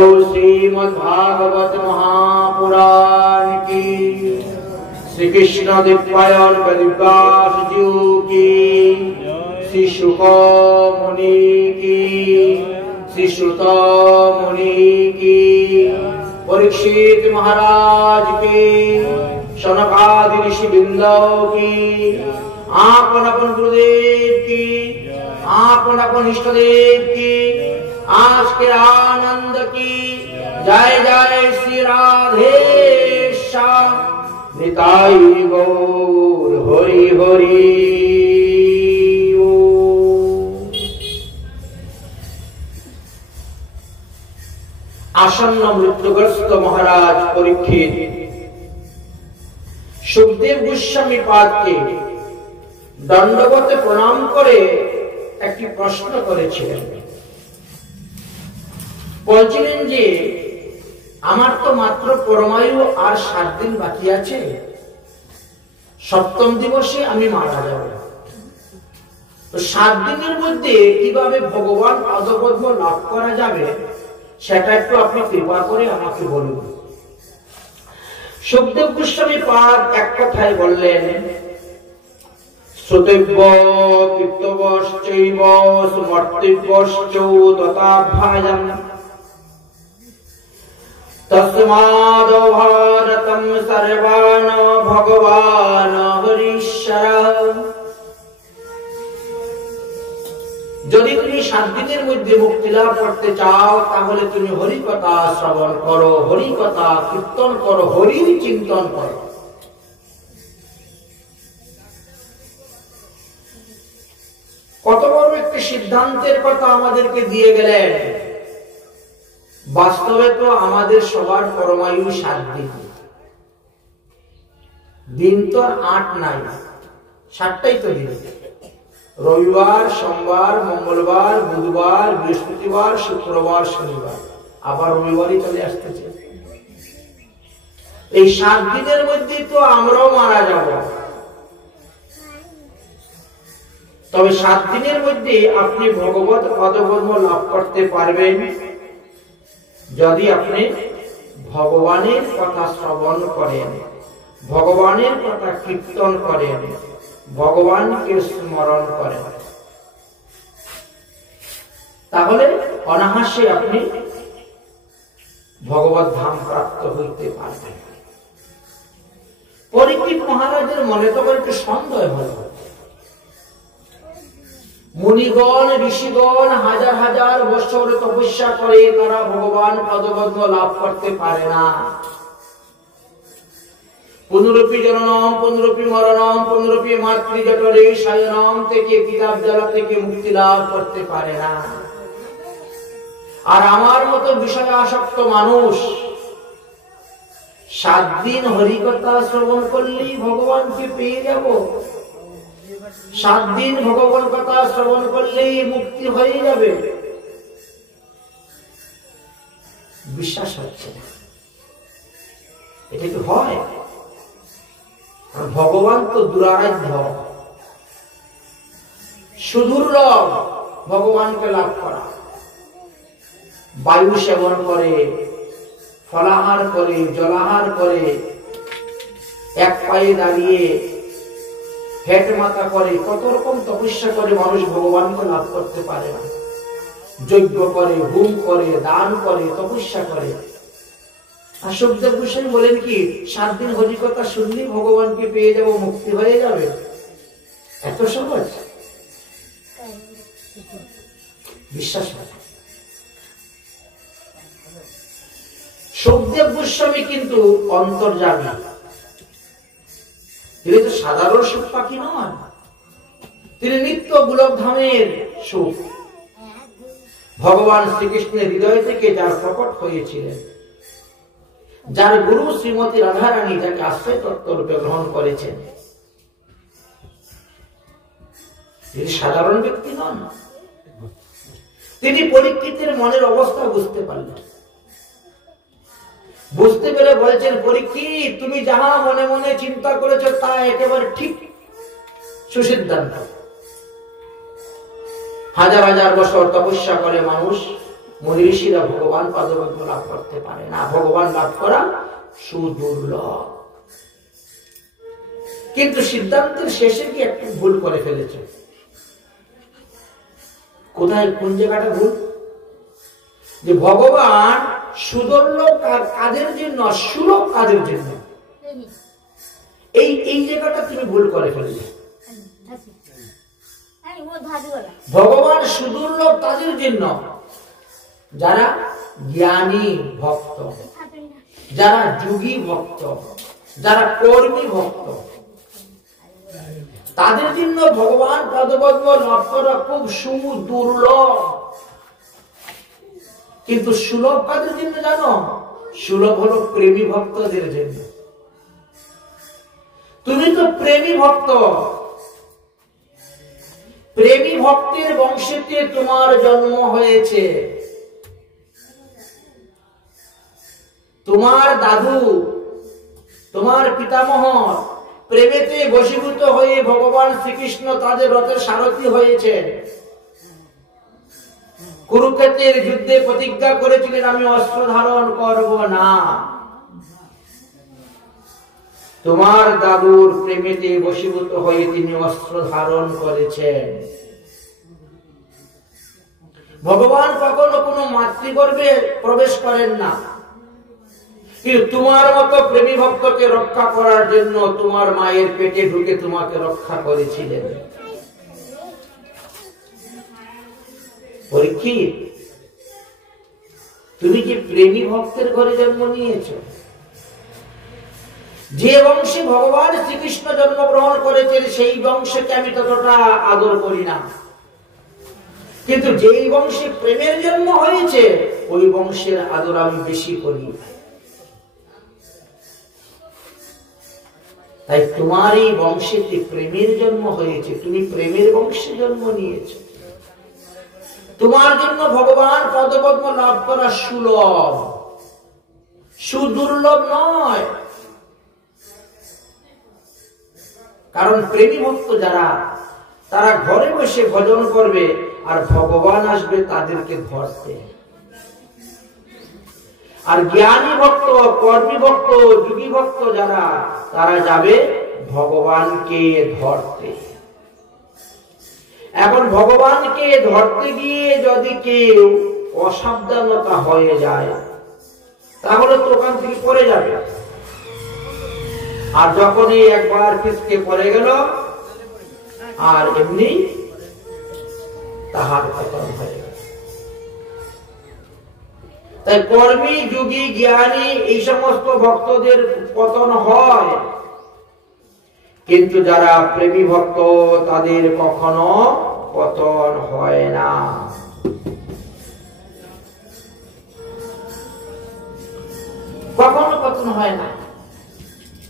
बोलो श्रीमद्भागवत महापुराण की, श्री कृष्ण दिव्यान वेदव्यास जी की, श्री शुक मुनि की, श्री श्रुत मुनि की, परीक्षित महाराज की, शनकादि ऋषि बिंदों की, आपन अपन गुरुदेव की, आपन अपन इष्ट देव की, आज के आनंद की। जय जय श्री राधे श्याम निताई गौर हरि हरि। आसन्न मृत्युग्रस्त महाराज परीक्षित सुखदेव गोस्वामी पादকে दंडवत प्रणाम करे একটি প্রশ্ন করেছিলেন। বলছিলেন যে আমার তো মাত্র পরমায়ু আর 7 দিন বাকি আছে, সপ্তম দিবসে আমি মারা যাব। তো 7 দিনের মধ্যে কিভাবে ভগবান পাদপদ্ম লাভ করা যাবে সেটা একটু আপনি কৃপা করে আমাকে বলুন। সুখদেব গোস্বামী পাদ এক কথায় বললেন, শ্রোতব্য কীর্তব্যশ্চৈব স্মর্তব্যশ্চ তথাভ্যায়ম তস্মাদ ভারতম সর্বান ভগবান হরিশ্বর। যদি তুমি 7 দিনের মধ্যে মুক্তি লাভ করতে চাও তাহলে তুমি হরি কথা শ্রবণ করো, হরি কথা কীর্তন করো, হরির চিন্তন করো। কত বড় একটি সিদ্ধান্তের কথা আমাদেরকে দিয়ে গেলেন। বাস্তবে তো আমাদের সবার পরমায়ু 7 দিন, দিন তো 8 নাই, 7টাই তো দিন। রবিবার, সোমবার, মঙ্গলবার, বুধবার, বৃহস্পতিবার, শুক্রবার, শনিবার, আবার রবিবারই চলে আসতেছে। এই 7 দিনের মধ্যে তো আমরাও মারা যাব। তবে 7 দিনের মধ্যে আপনি ভগবত পদপদ্ম লাভ করতে পারবেন যদি আপনি ভগবানের কথা শ্রবণ করেন, ভগবানের কথা কীর্তন করেন, ভগবানকে স্মরণ করেন, তাহলে অনায়াসে আপনি ভগবত ধাম প্রাপ্ত হইতে পারবেন। পরীক্ষিত মহারাজের মনে তো একটু সন্দেহ হল। মুনিগণ ঋষিগণ হাজার হাজার বছর তপস্যা করে তারা ভগবান পদপদ্ম লাভ করতে পারে না। পুনরূপী জননম, পুনরূপী মরণম, পুনরূপী মাতৃজঠরে শয়নম থেকে কিতাব জ্বালা থেকে মুক্তি লাভ করতে পারে না। আর আমার মতো বিষয় আসক্ত মানুষ 7 দিন হরিকথা শ্রবণ করলেই ভগবানকে পেয়ে যাব, 7 দিন ভগবান কথা শ্রবণ করলেই মুক্তি হয়ে যাবে, বিশ্বাস হচ্ছে না। এটা কি হয়? ভগবান তো দুরারাধ্য, সুদূর্লভ ভগবানকে লাভ করা। বায়ু সেবন করে, ফলাহার করে, জলাহার করে, এক পায়ে দাঁড়িয়ে হেট মাথা করে, কত রকম তপস্যা করে মানুষ ভগবানকে লাভ করতে পারে না। যজ্ঞ করে, হোম করে, দান করে, তপস্যা করে। আর সুখদেব গোস্বামী বলেন কি 7 দিন হরিকথা শুনলেই ভগবানকে পেয়ে যাব, মুক্তি হয়ে যাবে। এত সহজ? বিশ্বাস হয়? সুখদেব গোস্বামী কিন্তু অন্তর্যামী, তিনি তো সাধারণ সুখ পাখি নন, তিনি নিত্য গোলক ধামের সুখ। ভগবান শ্রীকৃষ্ণের হৃদয় থেকে যার প্রকট হয়েছিলেন, যার গুরু শ্রীমতী রাধারানী যাকে আশ্রয় তত্ত্ব রূপে গ্রহণ করেছেন, তিনি সাধারণ ব্যক্তি নন। তিনি পরীক্ষিতের মনের অবস্থা বুঝতে পারলেন, বুঝতে পেরে বলেছেন, পরীক্ষিত তুমি যাহা মনে মনে চিন্তা করেছ তা একেবারে ঠিক, সুসিদ্ধান্ত। হাজার হাজার বছর তপস্যা করে মানুষ মনীষীরা ভগবান পাদপদ্ম লাভ করতে পারে না। ভগবান লাভ করা সুদুর্লভ। কিন্তু সিদ্ধান্তের শেষে কি একটু ভুল করে ফেলেছে। কোথায়, কোন জায়গাটা ভুল? যে ভগবান সুদুর্লভ কাজের জন্য, সুলভ কাজের জন্য, এই জায়গাটা তুমি ভুল করে ফেললে। ভগবান সুদুর্লভ কাজের জন্য যারা জ্ঞানী ভক্ত, যারা যোগী ভক্ত, যারা কর্মী ভক্ত, তাদের জন্য ভগবান পদপদ্ম লাভ করা খুব সুদুর্লভ। কিন্তু সুলভ কাজের জন্য জানো, সুলভ হলো প্রেমী ভক্তদের জন্য। তুমি তো প্রেমী ভক্ত, প্রেমী ভক্তের বংশেতে তোমার জন্ম হয়েছে। তোমার দাদু, তোমার পিতামহ প্রেমেতে বশীভূত হয়ে ভগবান শ্রীকৃষ্ণ তাদের রথের সারথি হয়েছেন। কুরুক্ষেত্রের যুদ্ধে প্রতিজ্ঞা করেছিলেন, আমি অস্ত্র ধারণ করব না। তোমার দাদুর প্রেমেতে বশীভূত হয়ে তিনি অস্ত্র ধারণ করেছেন। ভগবান কখনো কোনো মাতৃগর্ভে প্রবেশ করেন না, কিন্তু তোমার মতো প্রেমী ভক্তকে রক্ষা করার জন্য তোমার মায়ের পেটে ঢুকে তোমাকে রক্ষা করেছিলেন। পরীক্ষিত, তুমি কি প্রেমী ভক্তের ঘরে জন্ম নিয়েছ? যে বংশে ভগবান শ্রীকৃষ্ণ জন্মগ্রহণ করেছেন সেই বংশকে আমি ততটা আদর করি না, কিন্তু যেই বংশে প্রেমের জন্ম হয়েছে ওই বংশের আদর আমি বেশি করি। তাই তোমার এই বংশেতে প্রেমের জন্ম হয়েছে, তুমি প্রেমের বংশে জন্ম নিয়েছ। তোমার জন্য ভগবান পদপদ্ম লাভ করা সুলভ, সুদুর্লভ নয়। কারণ প্রেমী ভক্ত যারা, তারা ঘরে বসে ভজন করবে আর ভগবান আসবে তাদেরকে ধরতে। আর জ্ঞানী ভক্ত, কর্মী ভক্ত, যোগী ভক্ত যারা, তারা যাবে ভগবানকে ধরতে। এখন ভগবানকে ধরতে গিয়ে যদি কেউ অসাবধানতা হয়ে যায় তাহলে তো ওখান থেকে পড়ে যাবে। আর যখনই একবার ফিসকে পড়ে গেল আর এমনি তাহার পতন হয়ে গেল। তাই কর্মী, যোগী, জ্ঞানী এই সমস্ত ভক্তদের পতন হয়, কিন্তু যারা প্রেমী ভক্ত তাদের কখনো পতন হয় না। কখনো পতন হয় না।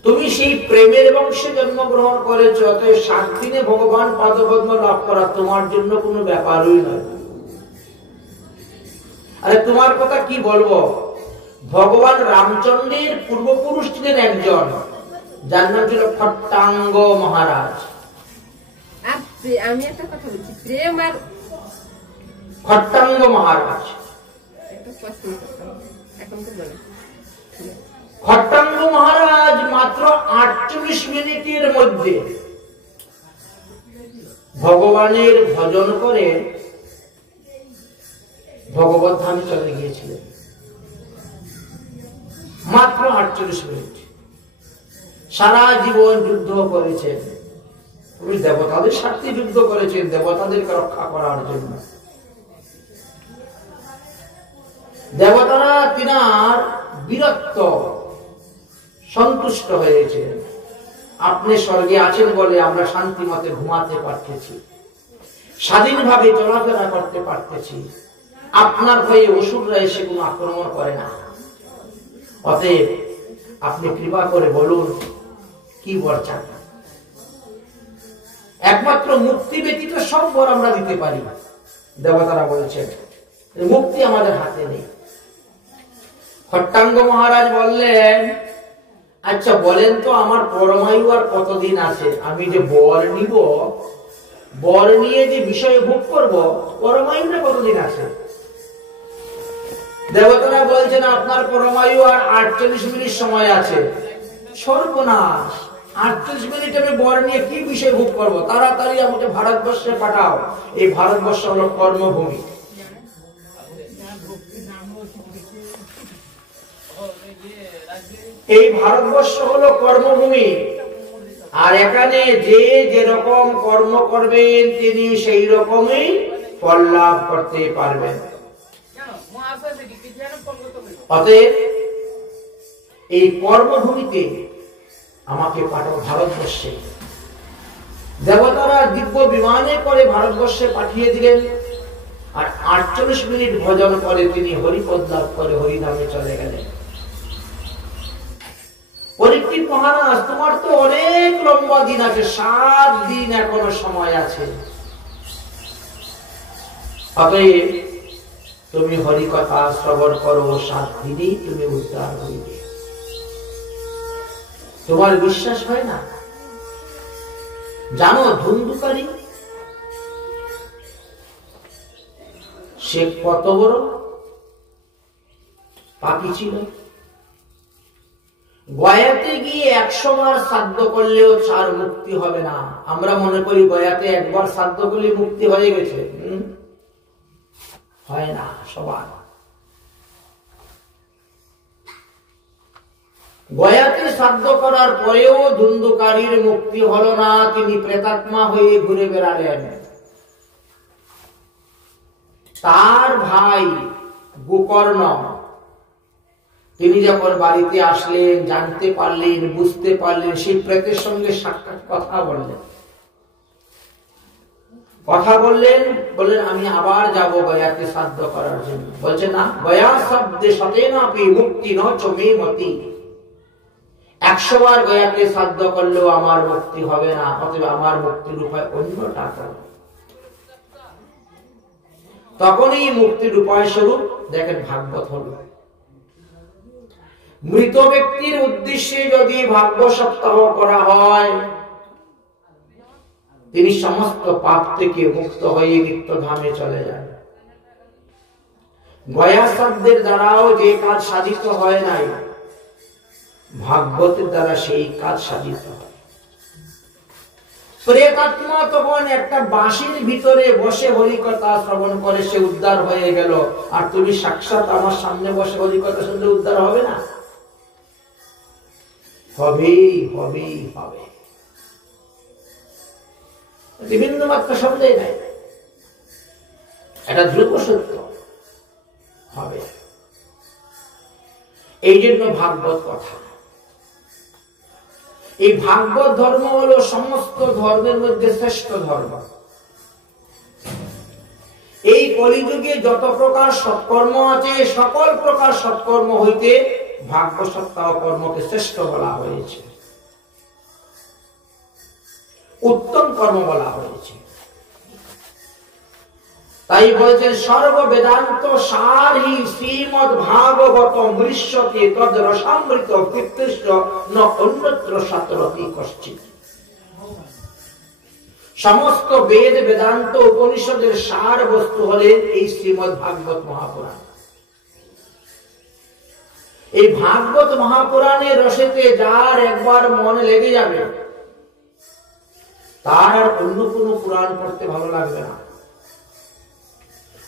তুমি সেই প্রেমের বংশে জন্মগ্রহণ করেছো, অতএব 7 দিনে ভগবান পাদপদ্ম লাভ করা তোমার জন্য কোনো ব্যাপারই নয়। আরে তোমার কথা কি বলবো, ভগবান রামচন্দ্রের পূর্বপুরুষ ছিলেন একজন, যার নাম ছিল খট্টাঙ্গ মহারাজ। আমি একটা কথা বলছি, প্রেম আর খট্টাঙ্গ মহারাজ, খট্টাঙ্গ মহারাজ মাত্র 48 মিনিটের মধ্যে ভগবানের ভজন করে ভগবত ধামে চলে গিয়েছিলেন। মাত্র 48 মিনিট। সারা জীবন যুদ্ধ করেছেন, উনি দেবতাদের সাথে যুদ্ধ করেছেন দেবতাদেরকে রক্ষা করার জন্য। দেবতারা তিনার বীরত্ব সন্তুষ্ট হয়েছে। আপনি স্বর্গে আছেন বলে আমরা শান্তি মতে ঘুমাতে পারতেছি, স্বাধীনভাবে চলাফেরা করতে পারতেছি, আপনার ভয়ে অসুররা এসে কোনো আক্রমণ করে না। অতএব আপনি কৃপা করে বলুন কি বর চান। একমাত্র মুক্তি ব্যতীত সব বর আমরা দিতে পারি। দেবতারা বলছেন মুক্তি আমাদের হাতে নেই। খট্টাঙ্গ মহারাজ বললেন, আচ্ছা বলেন তো আমার পরমায়ু আর কতদিন আছে? আমি যে বর নিব, বর নিয়ে যে বিষয় ভোগ করব, পরমায়ুটা কতদিন আছে? দেবতারা বলছেন আপনার পরমায়ু আর 48 মিনিট সময় আছে। সর্বনাশ, 48 মিনিট আমি বর নিয়ে কি বিষয় ভোগ করবো? তাড়াতাড়ি আমাকে ভারতবর্ষে পাঠাও। এই ভারতবর্ষ হলো কর্মভূমি। এই ভারতবর্ষ হলো কর্মভূমি, আর এখানে যে যেরকম কর্ম করবেন তিনি সেই রকমই ফল লাভ করতে পারবেন। অতএব এই কর্মভূমিতে আমাকে পাঠাও ভারতবর্ষে। দেবতারা দিব্য বিমানে করে ভারতবর্ষে পাঠিয়ে দিলেন, আর 48 মিনিট ভজন করে তিনি হরিপদ লাভ করে হরিধামে চলে গেলেন। পরীক্ষিত মহারাজ, তোমার তো অনেক লম্বা দিন আছে, 7 দিন এখনো সময় আছে। অতএব তুমি হরিকথা শ্রবণ করো, 7 দিনেই তুমি উদ্ধার হইবে। তোমার বিশ্বাস হয় না? জানো ধুন্ধুকারী সে কত বড় পাপী ছিল? গয়াতে গিয়ে 100 বার শ্রাদ্ধ করলেও তার মুক্তি হবে না। আমরা মনে করি গয়াতে একবার শ্রাদ্ধ করলে মুক্তি হয়ে গেছে। হয় না সবার। গয়াতে শ্রাদ্ধ করার পরেও ধুন্ধুকারীর মুক্তি হলো না, তিনি প্রেতাত্মা হয়ে ঘুরে বেড়ালেন। তার ভাই গোকর্ণ তিনি যখন বাড়িতে আসলেন, জানতে পারলেন, বুঝতে পারলেন, সেই প্রেতের সঙ্গে সাক্ষাৎ কথা বললেন। বললেন আমি আবার যাব গয়াতে শ্রাদ্ধ করার জন্য। বলছে না, গয়া শব্দে সতেনাপি মুক্তি নচ মে মতি। 100 বার গয়াতে শ্রাদ্ধ করলেও আমার মুক্তি হবে না, অতএব আমার মুক্তির উপায় অন্যটা করো। তখনই মুক্তির উপায় স্বরূপ দেখেন ভাগবত হলো। মৃত ব্যক্তির উদ্দেশ্যে যদি ভাগ্য সপ্তাহ করা হয়, তিনি সমস্ত পাপ থেকে মুক্ত হয়ে নিত্যধামে চলে যান। গয়া শব্দের দ্বারাও যে কাজ সাধিত হয় নাই, ভাগবতের দ্বারা সেই কাজ সাধিত হয়। প্রেতাত্মা তখন একটা বাঁশির ভিতরে বসে হরিকথা শ্রবণ করে সে উদ্ধার হয়ে গেল, আর তুমি সাক্ষাৎ আমার সামনে বসে হরিকথা শুনলে উদ্ধার হবে না? হবেই হবেই হবে। বিভিন্ন মাত্রা সন্দেহ নাই, এটা ধ্রুব সত্য হবে। এই জন্য ভাগবত কথা। এই ভাগবত ধর্ম হলো সমস্ত ধর্মের মধ্যে শ্রেষ্ঠ ধর্ম। এই কলিযুগে যত প্রকার সৎকর্ম আছে, সকল প্রকার সৎকর্ম হইতে ভাগ্য সপ্তাহ কর্মকে শ্রেষ্ঠ বলা হয়েছে, উত্তম কর্ম বলা হয়েছে। তাই বলছেন সর্ব বেদান্ত সারহি শ্রীমদ ভাগবত মৃষ্যতে তদ রসামৃত কীর্তিশ্চ ন অন্যত্র সাতরতি কশ্চিৎ। সমস্ত বেদ বেদান্ত উপনিষদের সার বস্তু হলেন এই শ্রীমদ ভাগবত মহাপুরাণ। এই ভাগবত মহাপুরাণের রসেতে যার একবার মনে লেগে যাবে, তার আর অন্য কোনো পুরাণ পড়তে ভালো লাগবে না,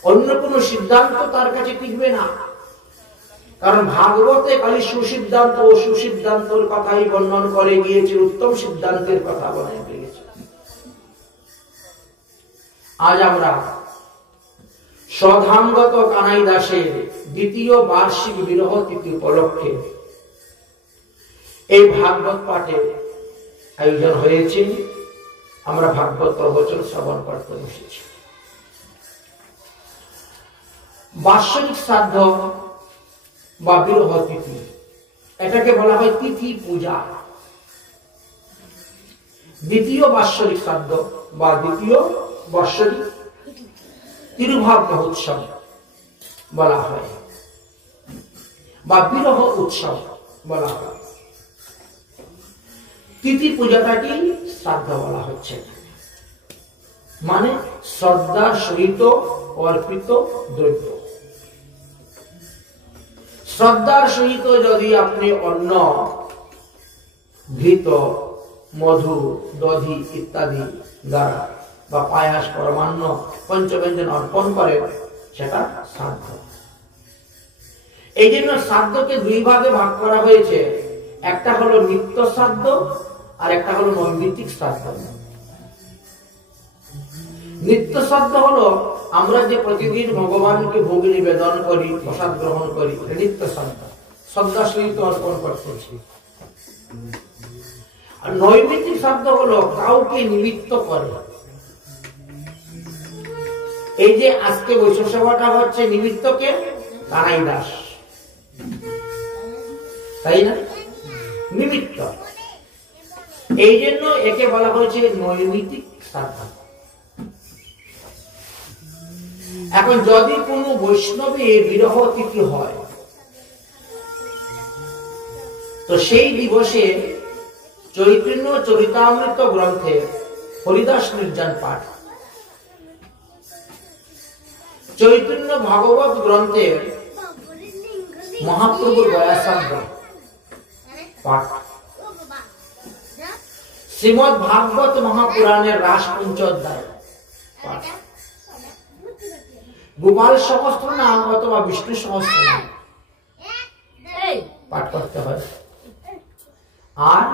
অন্য কোনো সিদ্ধান্ত তার কাছে টিকবে না। কারণ ভাগবতে খালি সুসিদ্ধান্ত ও সুসিদ্ধান্তর কথাই বর্ণন করে গিয়েছে, উত্তম সিদ্ধান্তের কথা বলে গিয়েছে। আজ আমরা স্বধামগত কানাই দাসের ২য় বার্ষিক বিরহ তিথি উপলক্ষে এই ভাগবত পাঠের আয়োজন হয়েছে। আমরা ভাগবত প্রবচন শ্রবণ করতে বসেছি। বাৎসরিক শ্রাদ্ধ বা বিরহ তিথি, এটাকে বলা হয় তিথি পূজা। ২য় বাৎসরিক শ্রাদ্ধ বা ২য় বাৎসরিক তিরুভাব মহোৎসব বলা হয়, বা বিরহ উৎসব বলা হয়। তিথি পূজাটাকে শ্রাদ্ধ বলা হচ্ছে, মানে শ্রদ্ধার সহিত অর্পিত দ্রব্য। শ্রদ্ধার সহিত যদি আপনি অন্ন, ঘৃত, মধু, দধি ইত্যাদি দ্বারা বা পায়াস, পরমান্ন, পঞ্চব্যঞ্জন অর্পণ করে, সেটা শ্রাদ্ধ। এই জন্য শ্রাদ্ধকে দুই ভাগে ভাগ করা হয়েছে, একটা হলো নিত্য শ্রাদ্ধ আর একটা হলো নৈমিত্তিক শ্রাদ্ধ। নিত্য শ্রাদ্ধ হলো আমরা যে প্রতিদিন ভগবানকে ভোগ নিবেদন করি, প্রসাদ গ্রহণ করি, নিত্য শ্রাদ্ধ, শ্রদ্ধা সহিত অর্পণ করতেছি। আর নৈমিত্তিক শ্রাদ্ধ হলো কাউকে নিমিত্ত করে। এই যে আজকে বৈষ্ণব সেবাটা হচ্ছে নিমিত্তকে কানাই দাস, তাই না? নিমিত্ত। এই জন্য একে বলা হয়েছে নৈমিত্তিক শ্রাদ্ধ। এখন যদি কোনো বৈষ্ণবের বিরহ তিথি হয়, তো সেই দিবসে চৈতন্য চরিতামৃত গ্রন্থে হরিদাস নির্জন পাঠ, চৈতন্য ভাগবত গ্রন্থের মহাপ্রভুর গয়াশ্রাদ্ধ পাঠ, শ্রীমদ ভাগবত মহাপুরাণের রাস পঞ্চোধ্যায় পাঠ, গোপাল সহস্র নাম অথবা বিষ্ণু সহস্র নাম পাঠ করতে হয়। আর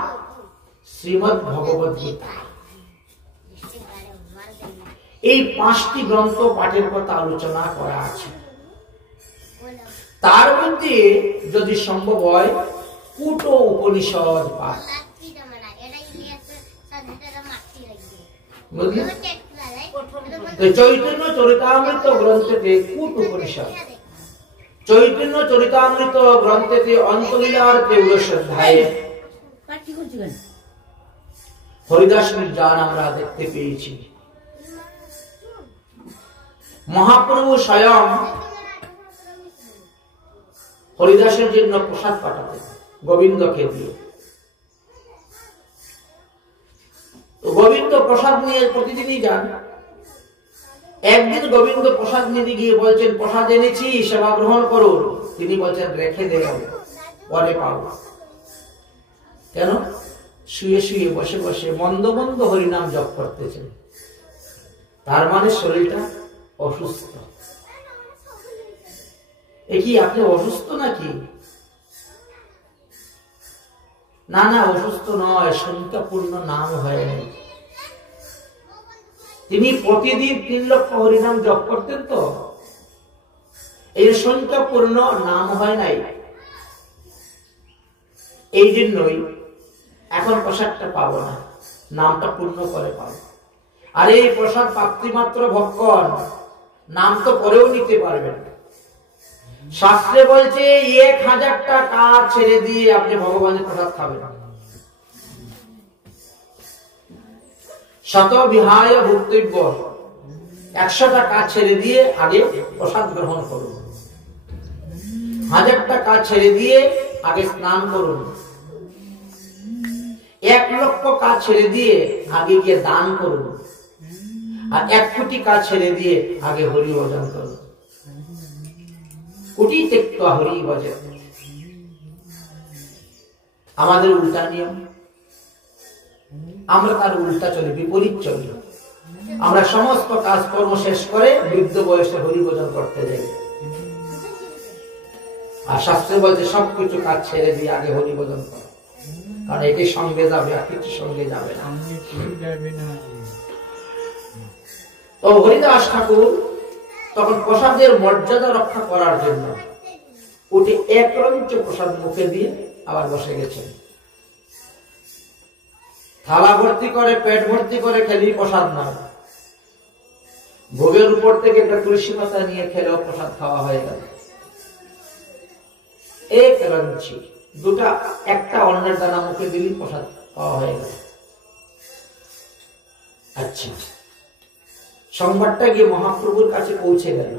শ্রীমদ ভগবত গীতা, এই 5টি গ্রন্থ পাঠের কথা আলোচনা করা আছে। তার মধ্যে যদি সম্ভব হয় কূট উপনিষদ পাঠ, চৈতন্য চরিতামৃত গ্রন্থেতে কূট উপনিষদ, চৈতন্য চরিতামৃত গ্রন্থেতে অন্তলীলার 13 অধ্যায়ে হরিদাস নির্জন আমরা দেখতে পেয়েছি। মহাপ্রভু স্বয়ং হরিদাসের জন্য প্রসাদ পাঠাতেন গোবিন্দকে দিয়ে। গোবিন্দ প্রসাদ নিয়ে প্রতিদিনই যান। একদিন গোবিন্দ প্রসাদ নিতে গিয়ে বলছেন, প্রসাদ এনেছি, সেবা গ্রহণ করুন। তিনি বলছেন, রেখে দেবেন, পরে পাবো। কেন? শুয়ে শুয়ে বসে বসে মন্দ মন্দ হরিনাম জপ করতেছেন। তার মানে শরীরটা অসুস্থ। এ কি আপনি অসুস্থ নাকি? না না, অসুস্থ নয়, সংখ্যাপূর্ণ নাম হয় নাই। তিনি প্রতিদিন 3 লক্ষ হরিনাম জপ করতেন, তো এই সংখ্যাপূর্ণ নাম হয় নাই। এই জন্যই এখন প্রসাদটা পাবো না, নামটা পূর্ণ করে পাবো। আর এই প্রসাদ প্রাপ্তিমাত্র ভক্ষণ, নাম তো পরেও নিতে পারবেন। শাস্ত্রে বলছে 1000টা কাজ ছেড়ে দিয়ে আপনি ভগবানের প্রসাদ খাবেন। শত বিহায় ভুক্তব্য, 100টা কাজ ছেড়ে দিয়ে আগে প্রসাদ গ্রহণ করুন। 1000টা কাজ ছেড়ে দিয়ে আগে স্নান করুন। 1 লক্ষ কাজ ছেড়ে দিয়ে আগে গিয়ে দান করুন। আর 1 কোটি কাজ ছেড়ে দিয়ে আগে হরি ভজন করুন। কোটি তেক্তা হরি ভজন। আমাদের উল্টা নিয়ম, আমরা তার উল্টা চলি, বিপরীত চলি। আমরা সমস্ত কাজ কর্ম শেষ করে বৃদ্ধ বয়সে হরি ভজন করতে যাই। আর শাস্ত্রে বলছে সবকিছু কাজ ছেড়ে দিয়ে আগে হরি ভজন করো, কারণ এটি সঙ্গে যাবে, আর কিছু সঙ্গে যাবে না। তো হরিদাস ঠাকুর তখন প্রসাদের মর্যাদা রক্ষা করার জন্য উঠে 1 রঞ্চ প্রসাদ মুখে দিয়ে আবার বসে গেছেন। থালা ভর্তি করে, পেট ভর্তি করে খেলি প্রসাদ নয়। ভোগের উপর থেকে একটা তুলসী পাতা নিয়ে খেলেও প্রসাদ খাওয়া হয়ে গেল। 1 রঞ্চি, 2টা, 1টা অন্নের দানা মুখে দিলি প্রসাদ খাওয়া হয়ে গেল। আচ্ছা, সংবাদটা গিয়ে মহাপ্রভুর কাছে পৌঁছে গেল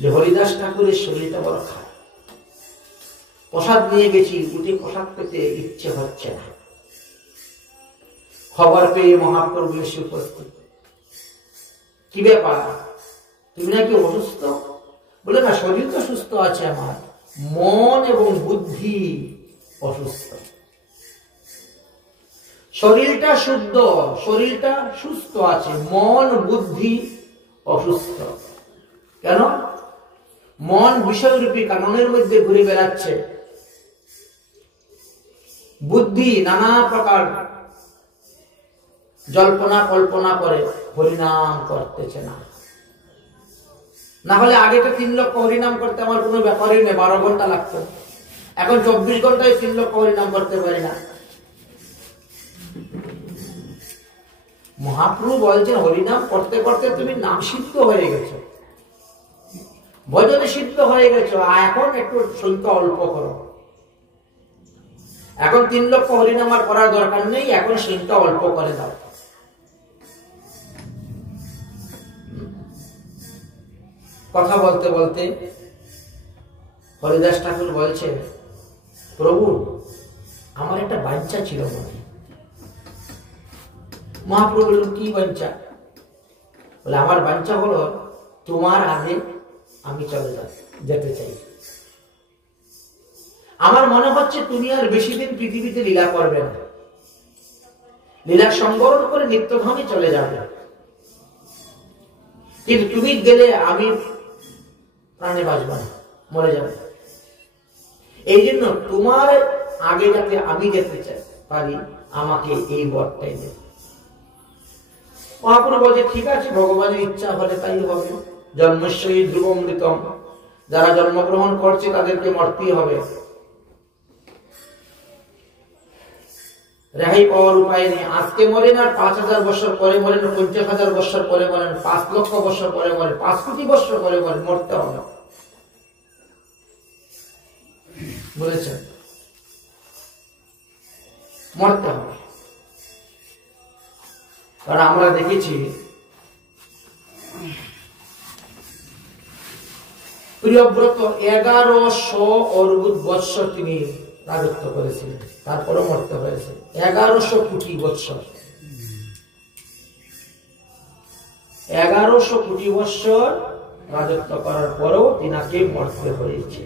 যে হরিদাস ঠাকুরের শরীরটা বড় খারাপ, প্রসাদ নিয়ে গেছি, উঠে প্রসাদ পেতে ইচ্ছে হচ্ছে না। খবর পেয়ে মহাপ্রভু এসে উপস্থিত। কি ব্যাপার, তুমি নাকি অসুস্থ? বলে না, শরীর তো সুস্থ আছে, আমার মন এবং বুদ্ধি অসুস্থ। শরীরটা শুদ্ধ, শরীরটা সুস্থ আছে, মন বুদ্ধি অসুস্থ। কেন? মন বিষয়রূপী কাননের মধ্যে ঘুরে বেড়াচ্ছে, বুদ্ধি নানা প্রকার জল্পনা কল্পনা করে হরিনাম করতেছে না। না হলে আগে তো 3 লক্ষ হরিনাম করতে আমার কোনো ব্যাপারই নেই, 12 ঘন্টা লাগতো। এখন 24 ঘন্টায় 3 লক্ষ হরিনাম করতে পারি না। মহাপ্রভু বলছেন হরিনাম করতে করতে তুমি নাম সিদ্ধ হয়ে গেছো, ভজনে সিদ্ধ হয়ে গেছো, এখন একটু সংখ্যা অল্প করো। এখন 3 লক্ষ হরিনাম আর করার দরকার নেই, এখন সংখ্যা অল্প করে দাও। কথা বলতে বলতে হরিদাস ঠাকুর বলছে, প্রভু আমার একটা বাঞ্ছা ছিল মনে। মহাপ্রভু বললেন, কি বাঞ্ছা? বলে, আমার বাঞ্ছা হলো তোমার আগে আমি চলে যেতে চাই। আমার মনে হচ্ছে তুমি আর বেশি দিন পৃথিবীতে লীলা করবে না, লীলা সংবরণ করে নিত্যধামে চলে যাবে, কিন্তু তুমি গেলে আমি প্রাণে বাঁচব না, মরে যাবে। এই জন্য তোমার আগে যাতে আমি যেতে চাই পারি, আমাকে এই বরটাই দেবে। মহাপ্রভু বলছে, ঠিক আছে, ভগবানের ইচ্ছা হলে তাই হবে। জন্মস্যই ধ্রুবমৃতম, যারা জন্মগ্রহণ করছে তাদেরকে মরতেই হবে, রেহাই পাওয়ার উপায় নেই। আজকে মরেন আর 5000 বছর পরে মরেন, 50,000 বছর পরে মরেন, 5 লক্ষ বছর পরে মরেন, 5 কোটি বছর পরে মরেন, মরতে হবে, বলেছেন, মরতে হবে। কারণ আমরা দেখেছি প্রিয়ব্রত 1100 অর্বুদ বৎসর তিনি রাজত্ব করেছিলেন, তারপরও মরতে হয়েছে। 1100 কোটি বৎসর, 1100 কোটি বৎসর রাজত্ব করার পরেও তিনাকে মরতে হয়েছে।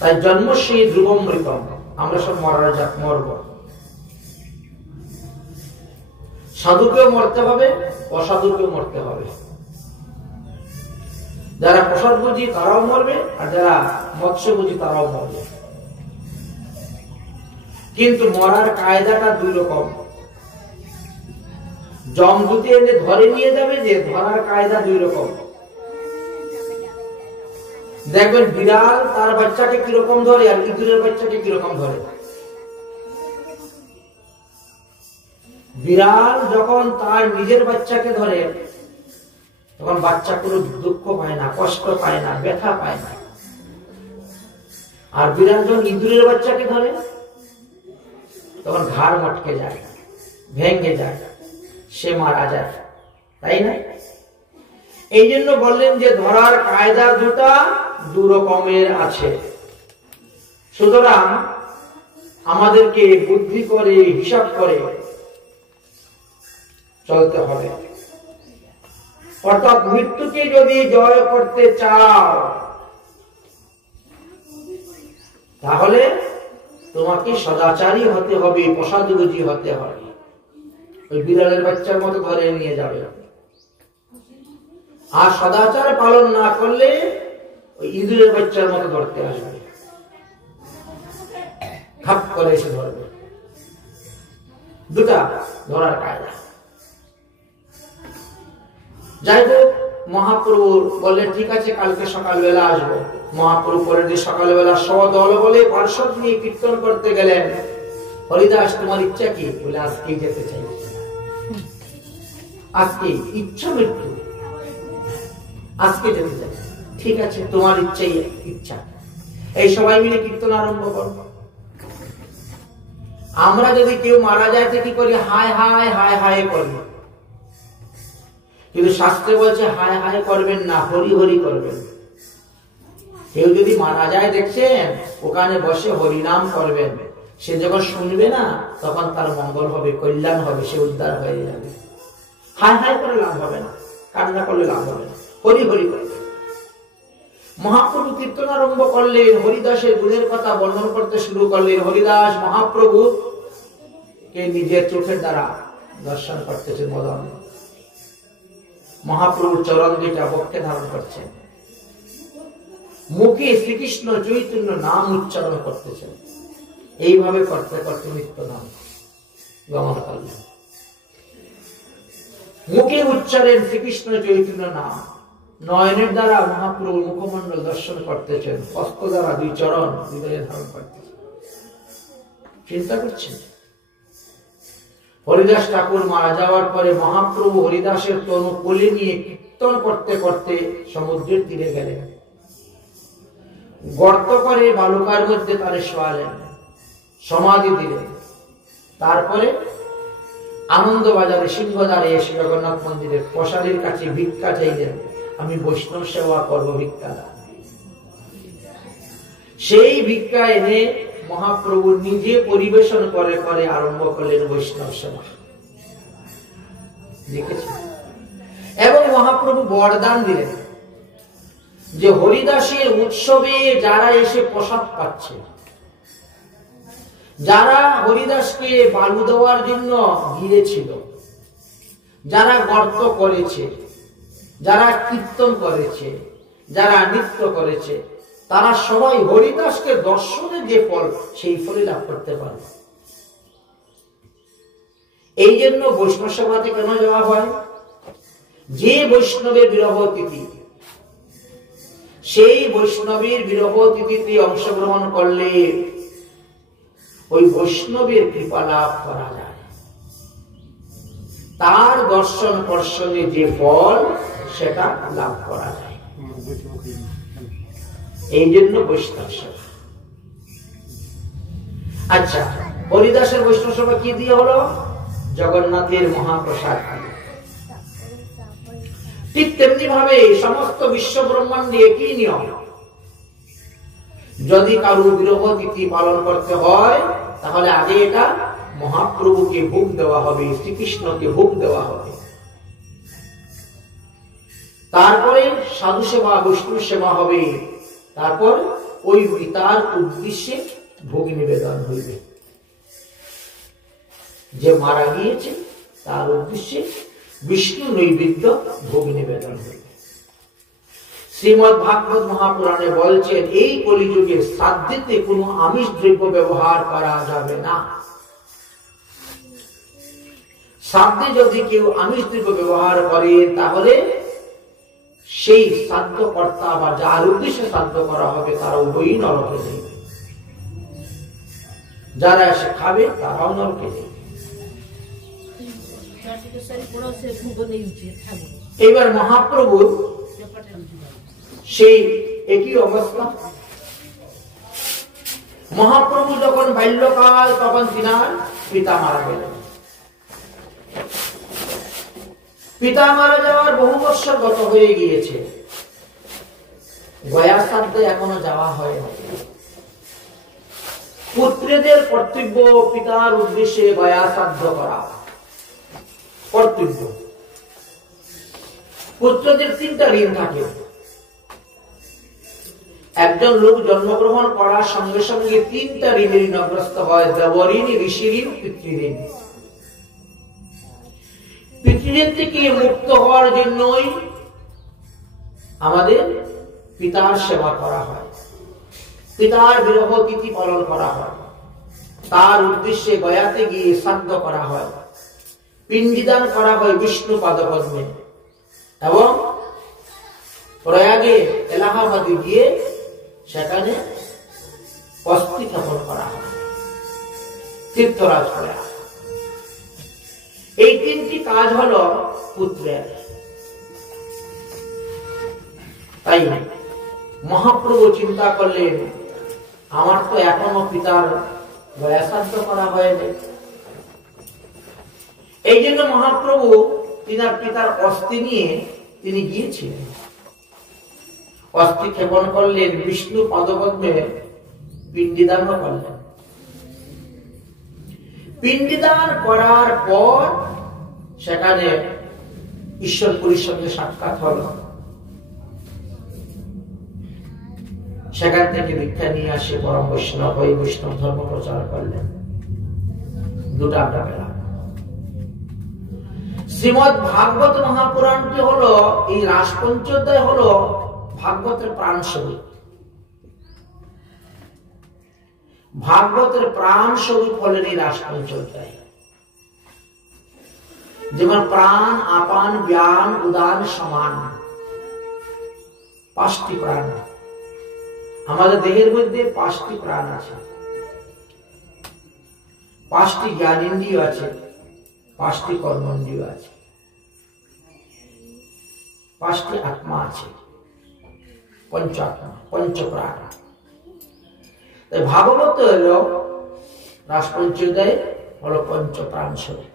তাই জন্মস্যই ধ্রুবমৃতম, আমরা সব মরব। সাধুকেও মরতে হবে, অসাধুকেও মরতে হবে। যারা প্রসাদ বুঝি তারাও মরবে, আর যারা মৎস্য বুঝি তারাও মরবে। কিন্তু মরার কায়দাটা 2 রকম। জমদূতে এনে ধরে নিয়ে যাবে, যে ধরার কায়দা 2 রকম। দেখবেন বিড়াল তার বাচ্চাকে কিরকম ধরে, আর ইঁদুরের বাচ্চাকে কিরকম ধরে। বিড়াল যখন তার নিজের বাচ্চাকে ধরে, তখন বাচ্চা কোনো দুঃখ পায় না, কষ্ট পায় না, ব্যথা পায় না। আর বিড়াল যখন ইঁদুরের বাচ্চাকে ধরে, তখন ঘাড় মটকে যায়, ভেঙে যায়, সে মারা যায়, তাই না? এই জন্য বললেন যে ধরার কায়দা 2 রকমের আছে। সুতরাং আমাদেরকে বুদ্ধি করে, হিসাব করে চলতে হবে। অর্থাৎ মৃত্যুকে যদি জয় করতে চাও, তাহলে তোমাকে সদাচারী হতে হবে, প্রসাদরুচি হতে হবে। ওই বিড়ালের বাচ্চার মতো ধরে নিয়ে যাবে। আর সদাচার পালন না করলে ওই ইঁদুরের বাচ্চার মতো ধরতে আসবে, খাপ করে এসে ধরবে। 2টা ধরার কায়দা। যাই হোক, মহাপ্রভু বললেন, ঠিক আছে, কালকে সকালবেলা আসবো। মহাপ্রভু পরের দিন সকালবেলা সদল বলে পার্শ্বদ নিয়ে কীর্তন করতে গেলেন। হরিদাস, তোমার ইচ্ছা কি? বলে, আজকেই যেতে চাই, আজকে ইচ্ছা মৃত্যু, আজকে যেতে চাই। ঠিক আছে, তোমার ইচ্ছাই ইচ্ছা। এই সবাই মিলে কীর্তন আরম্ভ করো। আমরা যদি কেউ মারা যায় তো কি করি? হায় হায় হায় হায় করি। কিন্তু শাস্ত্রে বলছে হায় হায় করবেন না, হরি হরি করবেন। কেউ যদি মারা যায় দেখছেন, ওখানে বসে হরিনাম করবেন। সে যখন শুনবে না, তখন তার মঙ্গল হবে, কল্যাণ হবে, সে উদ্ধার হয়ে যাবে। হায় হায় করে লাভ হবে না, কান্না করলে লাভ হবে না, হরি হরি করবে। মহাপ্রভু কীর্তন আরম্ভ করলেন, হরিদাসের গুণের কথা বর্ণন করতে শুরু করলেন। হরিদাস মহাপ্রভু কে নিজের চোখের দ্বারা দর্শন করতেছেন। মদন মহাপ্রভুর চরণ দুইটা বক্ষে ধারণ করছেন, মুখে শ্রীকৃষ্ণ চৈতন্য নাম উচ্চারণ করতেছেন। এইভাবে করতে করতে নিত্য নাম গমন করলেন। মুখে উচ্চারেন শ্রীকৃষ্ণ চৈতন্য নাম, নয়নের দ্বারা মহাপ্রভুর মুখমণ্ডল দর্শন করতেছেন, হস্ত দ্বারা দুই চরণ হৃদয়ে ধারণ করতেছেন। চিন্তা করছেন, হরিদাস ঠাকুর মারা যাওয়ার পরে মহাপ্রভু হরিদাসের তনু কোলে নিয়ে কীর্তন করতে করতে সমুদ্রের তীরে গেলেন। গর্ত করে বালুকার মধ্যে তারে শোয়ালেন, সমাধি দিলেন। তারপরে আনন্দবাজারে সিংহদ্বারে এসে জগন্নাথ মন্দিরের প্রসাদের কাছে ভিক্ষা চাইলেন, আমি বৈষ্ণব সেবা করব, ভিক্ষা দান। সেই ভিক্ষা এনে মহাপ্রভু নিজে পরিবেশন করে করে আরম্ভ করলেন বৈষ্ণব সেবা। দেখেছেন? এবং মহাপ্রভু বরদান দিলেন যে হরিদাসের উৎসবে যারা এসে প্রসাদ পাচ্ছে, যারা হরিদাসকে বালু দেওয়ার জন্য গিয়েছিল, যারা গর্ত করেছে, যারা কীর্তন করেছে, যারা নৃত্য করেছে, তারা সবাই হরিদাসকে দর্শনের যে ফল, সেই ফলে লাভ করতে পারে। এই জন্য বৈষ্ণব সভাতে কেন যাওয়া হয়? যে বৈষ্ণবের বিরহ তিথি, সেই বৈষ্ণবের বিরহ তিথিতে অংশগ্রহণ করলে ওই বৈষ্ণবের কৃপা লাভ করা যায়। তার দর্শন কর্ষণে যে ফল, সেটা লাভ করা যায়। এই জন্য বৈষ্ণব সেবা। আচ্ছা, হরিদাসের বৈষ্ণব সেবা কি দিয়ে হলো? জগন্নাথের মহাপ্রসাদ। ঠিক তেমনি ভাবে সমস্ত বিশ্ব ব্রহ্মাণ্ডে একই নিয়ম। যদি কারো বিরহ তিথি পালন করতে হয়, তাহলে আগে এটা মহাপ্রভুকে ভোগ দেওয়া হবে, শ্রীকৃষ্ণকে ভোগ দেওয়া হবে। তারপরে সাধু সেবা, বৈষ্ণব সেবা হবে। তারপর ওই পিতার উদ্দেশ্যে ভোগ নিবেদন হইবে। যে মারা গিয়েছে তার উদ্দেশ্যে বিষ্ণু নৈবেদ্য ভোগ নিবেদন হইবে। শ্রীমদ ভাগবত মহাপুরাণে বলছেন, এই কলিযুগে শ্রাদ্ধেতে কোনো আমিষ দ্রব্য ব্যবহার করা যাবে না। শ্রাদ্ধে যদি কেউ আমিষ দ্রব্য ব্যবহার করে, তাহলে সেই শ্রাদ্ধকর্তা বা যার উদ্দেশ্যে শ্রাদ্ধ করা হবে তারা উভয়ই নরকে যাবে। যারা এসে খাবে তারাও নরকে যাবে। এবার মহাপ্রভু সেই একই অবস্থা। মহাপ্রভু যখন বাল্যকাল, তখন তিনার পিতা মারা গেলেন। পিতা মারা যাওয়ার বহু বৎসর গত হয়ে গিয়েছে, গয়া শ্রাদ্ধে এখনো যাওয়া হয় না। পুত্রদের কর্তব্য পিতার উদ্দেশ্যে গয়া শ্রাদ্ধ করা কর্তব্য। পুত্রদের তিনটা ঋণ থাকে। একজন লোক জন্মগ্রহণ করার সঙ্গে সঙ্গে তিনটা ঋণের ঋণগ্রস্ত হয়: দেবঋণ, ঋষি ঋণ, পিতৃঋণ। পিতৃঋণ থেকে মুক্ত হওয়ার জন্যই আমাদের পিতার সেবা করা হয়, পিতার বিরহ তিথি পালন করা হয়, তার উদ্দেশ্যে গয়াতে গিয়ে শ্রাদ্ধ করা হয়, পিণ্ডদান করা হয় বিষ্ণু পাদপদ্মে, এবং প্রয়াগে এলাহাবাদে গিয়ে সেখানে অস্থি স্থাপন করা হয়, তীর্থরাজ করা হয়। এই তিনটি কাজ হলো পুত্রের। তাই মহাপ্রভু চিন্তা করলেন, আমার তো এখনো পিতার গয়া শ্রাদ্ধ করা হয়নি। এই জন্য মহাপ্রভু তিনার পিতার অস্থি নিয়ে তিনি গিয়েছিলেন, অস্থি ক্ষেপণ করলেন, বিষ্ণু পদপদ্মে পিণ্ডদানও করলেন। পিণ্ডদান করার পর সেখানে ঈশ্বরপুরীর সঙ্গে সাক্ষাৎ হল। সেখান থেকে ভিক্ষা নিয়ে আসে পরম বৈষ্ণব হয়ে বৈষ্ণব ধর্ম প্রচার করলেন। দুটা আমরা পেলাম। শ্রীমদ ভাগবত মহাপুরাণটি হলো, এই রাসপঞ্চোদয় হলো ভাগবতের প্রাণ স্বরূপ। ভাগবতের প্রাণ স্বরূপ হলেন এই রাসপঞ্চোদয়। যেমন প্রাণ, আপান, জ্ঞান, উদান, সমান, পাঁচটি প্রাণ। আমাদের দেহের মধ্যে পাঁচটি প্রাণ আছে, পাঁচটি জ্ঞানেন্দ্রিয় আছে, পাঁচটি কর্মেন্দ্রিয় আছে, পাঁচটি আত্মা আছে, পঞ্চাত্মা, পঞ্চপ্রাণ। তাই ভাগবত হলো রাসপঞ্চোদয় হলো পঞ্চপ্রাণ স্বরূপ।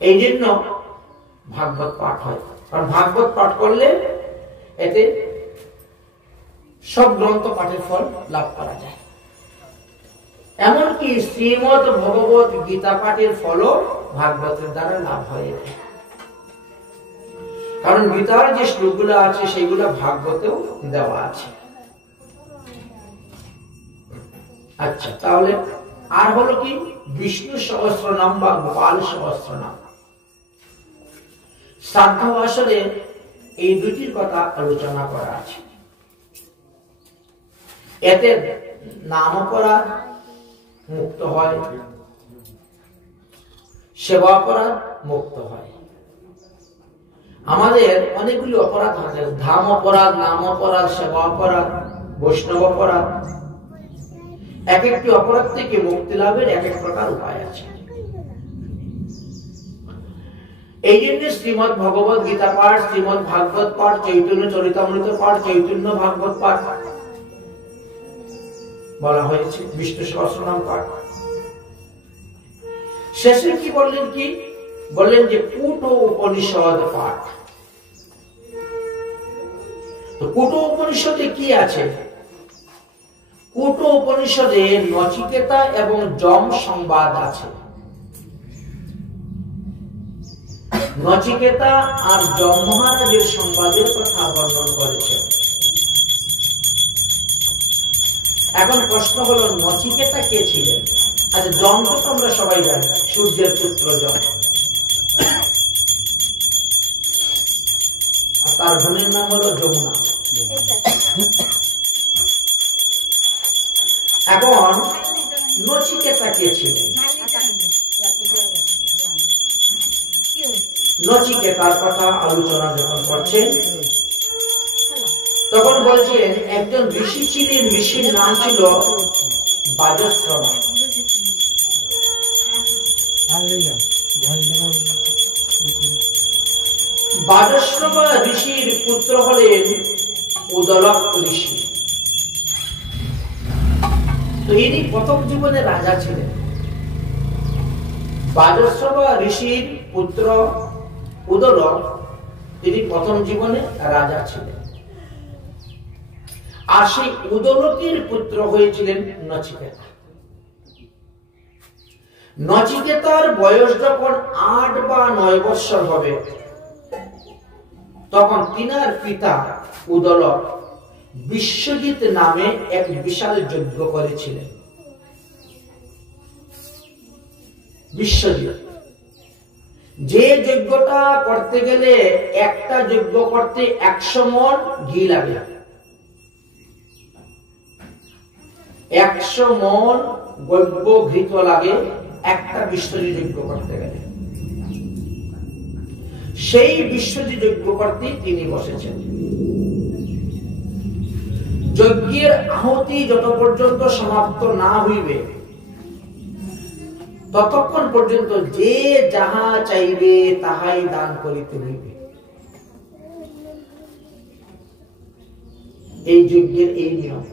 এই জন্য ভাগবত পাঠ হয়, কারণ ভাগবত পাঠ করলে এতে সব গ্রন্থ পাঠের ফল লাভ করা যায়। এমনকি শ্রীমদ ভগবত গীতা পাঠের ফলও ভাগবতের দ্বারা লাভ হয়ে যায়, কারণ গীতার যে শ্লোকগুলো আছে সেগুলো ভাগবতেও দেওয়া আছে। আচ্ছা, তাহলে আর হলো কি বিষ্ণু সহস্রনাম বা গোপাল সহস্রনাম। শ্রাদ্ধ আসরে এই দুটির কথা আলোচনা করা আছে। এতে নাম অপরাধ মুক্ত হয়, সেবা অপরাধ মুক্ত হয়। আমাদের অনেকগুলি অপরাধ আছে, ধাম অপরাধ, নাম অপরাধ, সেবা অপরাধ, বৈষ্ণব অপরাধ। এক একটি অপরাধ থেকে মুক্তি লাভের এক এক প্রকার উপায় আছে। এই জন্য শ্রীমদ ভগবত গীতা পাঠ, শ্রীমদ ভাগবত পাঠ, চৈতন্য চরিতামৃত পাঠ, চৈতন্য ভাগবত পাঠ বলা হয়েছে, বিষ্ণু সহস্রনাম পাঠ। শেষে কি বললেন, কি বললেন যে কুট উপনিষদ পাঠ। তো কুট উপনিষদে কি আছে? কুট উপনিষদে নচিকেতা এবং যম সংবাদ আছে। নচিকেতা আর যম মহারাজের সংবাদের কথা বর্ণন করেছে। এখন প্রশ্ন হলো, নচিকেতা কে ছিলেন? আচ্ছা, যম তো আমরা সবাই জানি, সূর্যের পুত্র যম। আর তার বোনের নাম হলো যমুনা। এখন নচিকেতা কে ছিলেন? নচিকেতার কথা আলোচনা যখন করছেন তখন বলছেন একজন ঋষি ছিলেন, ঋষির নাম ছিল বাজশ্রবা। বাজশ্রবা ঋষির পুত্র হলেন উদলক ঋষি। তো ইনি প্রথম জীবনে রাজা ছিলেন। বাজশ্রবা ঋষির পুত্র উদলক, তিনি প্রথম জীবনে রাজা ছিলেন। আর সেই উদলকের পুত্র হয়েছিলেন নচিকেতা। নচিকেতার বয়স যখন 8 বা 9 বৎসর হবে তখন তিনার পিতা উদলক বিশ্বজিৎ নামে এক বিশাল যজ্ঞ করেছিলেন। বিশ্বজিৎ, যে যজ্ঞটা করতে গেলে একটা যজ্ঞ করতে 100 মণ ঘি লাগে। 100 মণ গব্য ঘৃত লাগে একটা বিশ্বজিৎ যজ্ঞ করতে গেলে। সেই বিশ্বজিৎ যজ্ঞ করতে তিনি বসেছেন। যজ্ঞের আহুতি যত পর্যন্ত সমাপ্ত না হইবে ততক্ষণ পর্যন্ত যে যাহা চাইবে তাহাই দান করিতে হইবে। এই যজ্ঞের এই নিয়ম।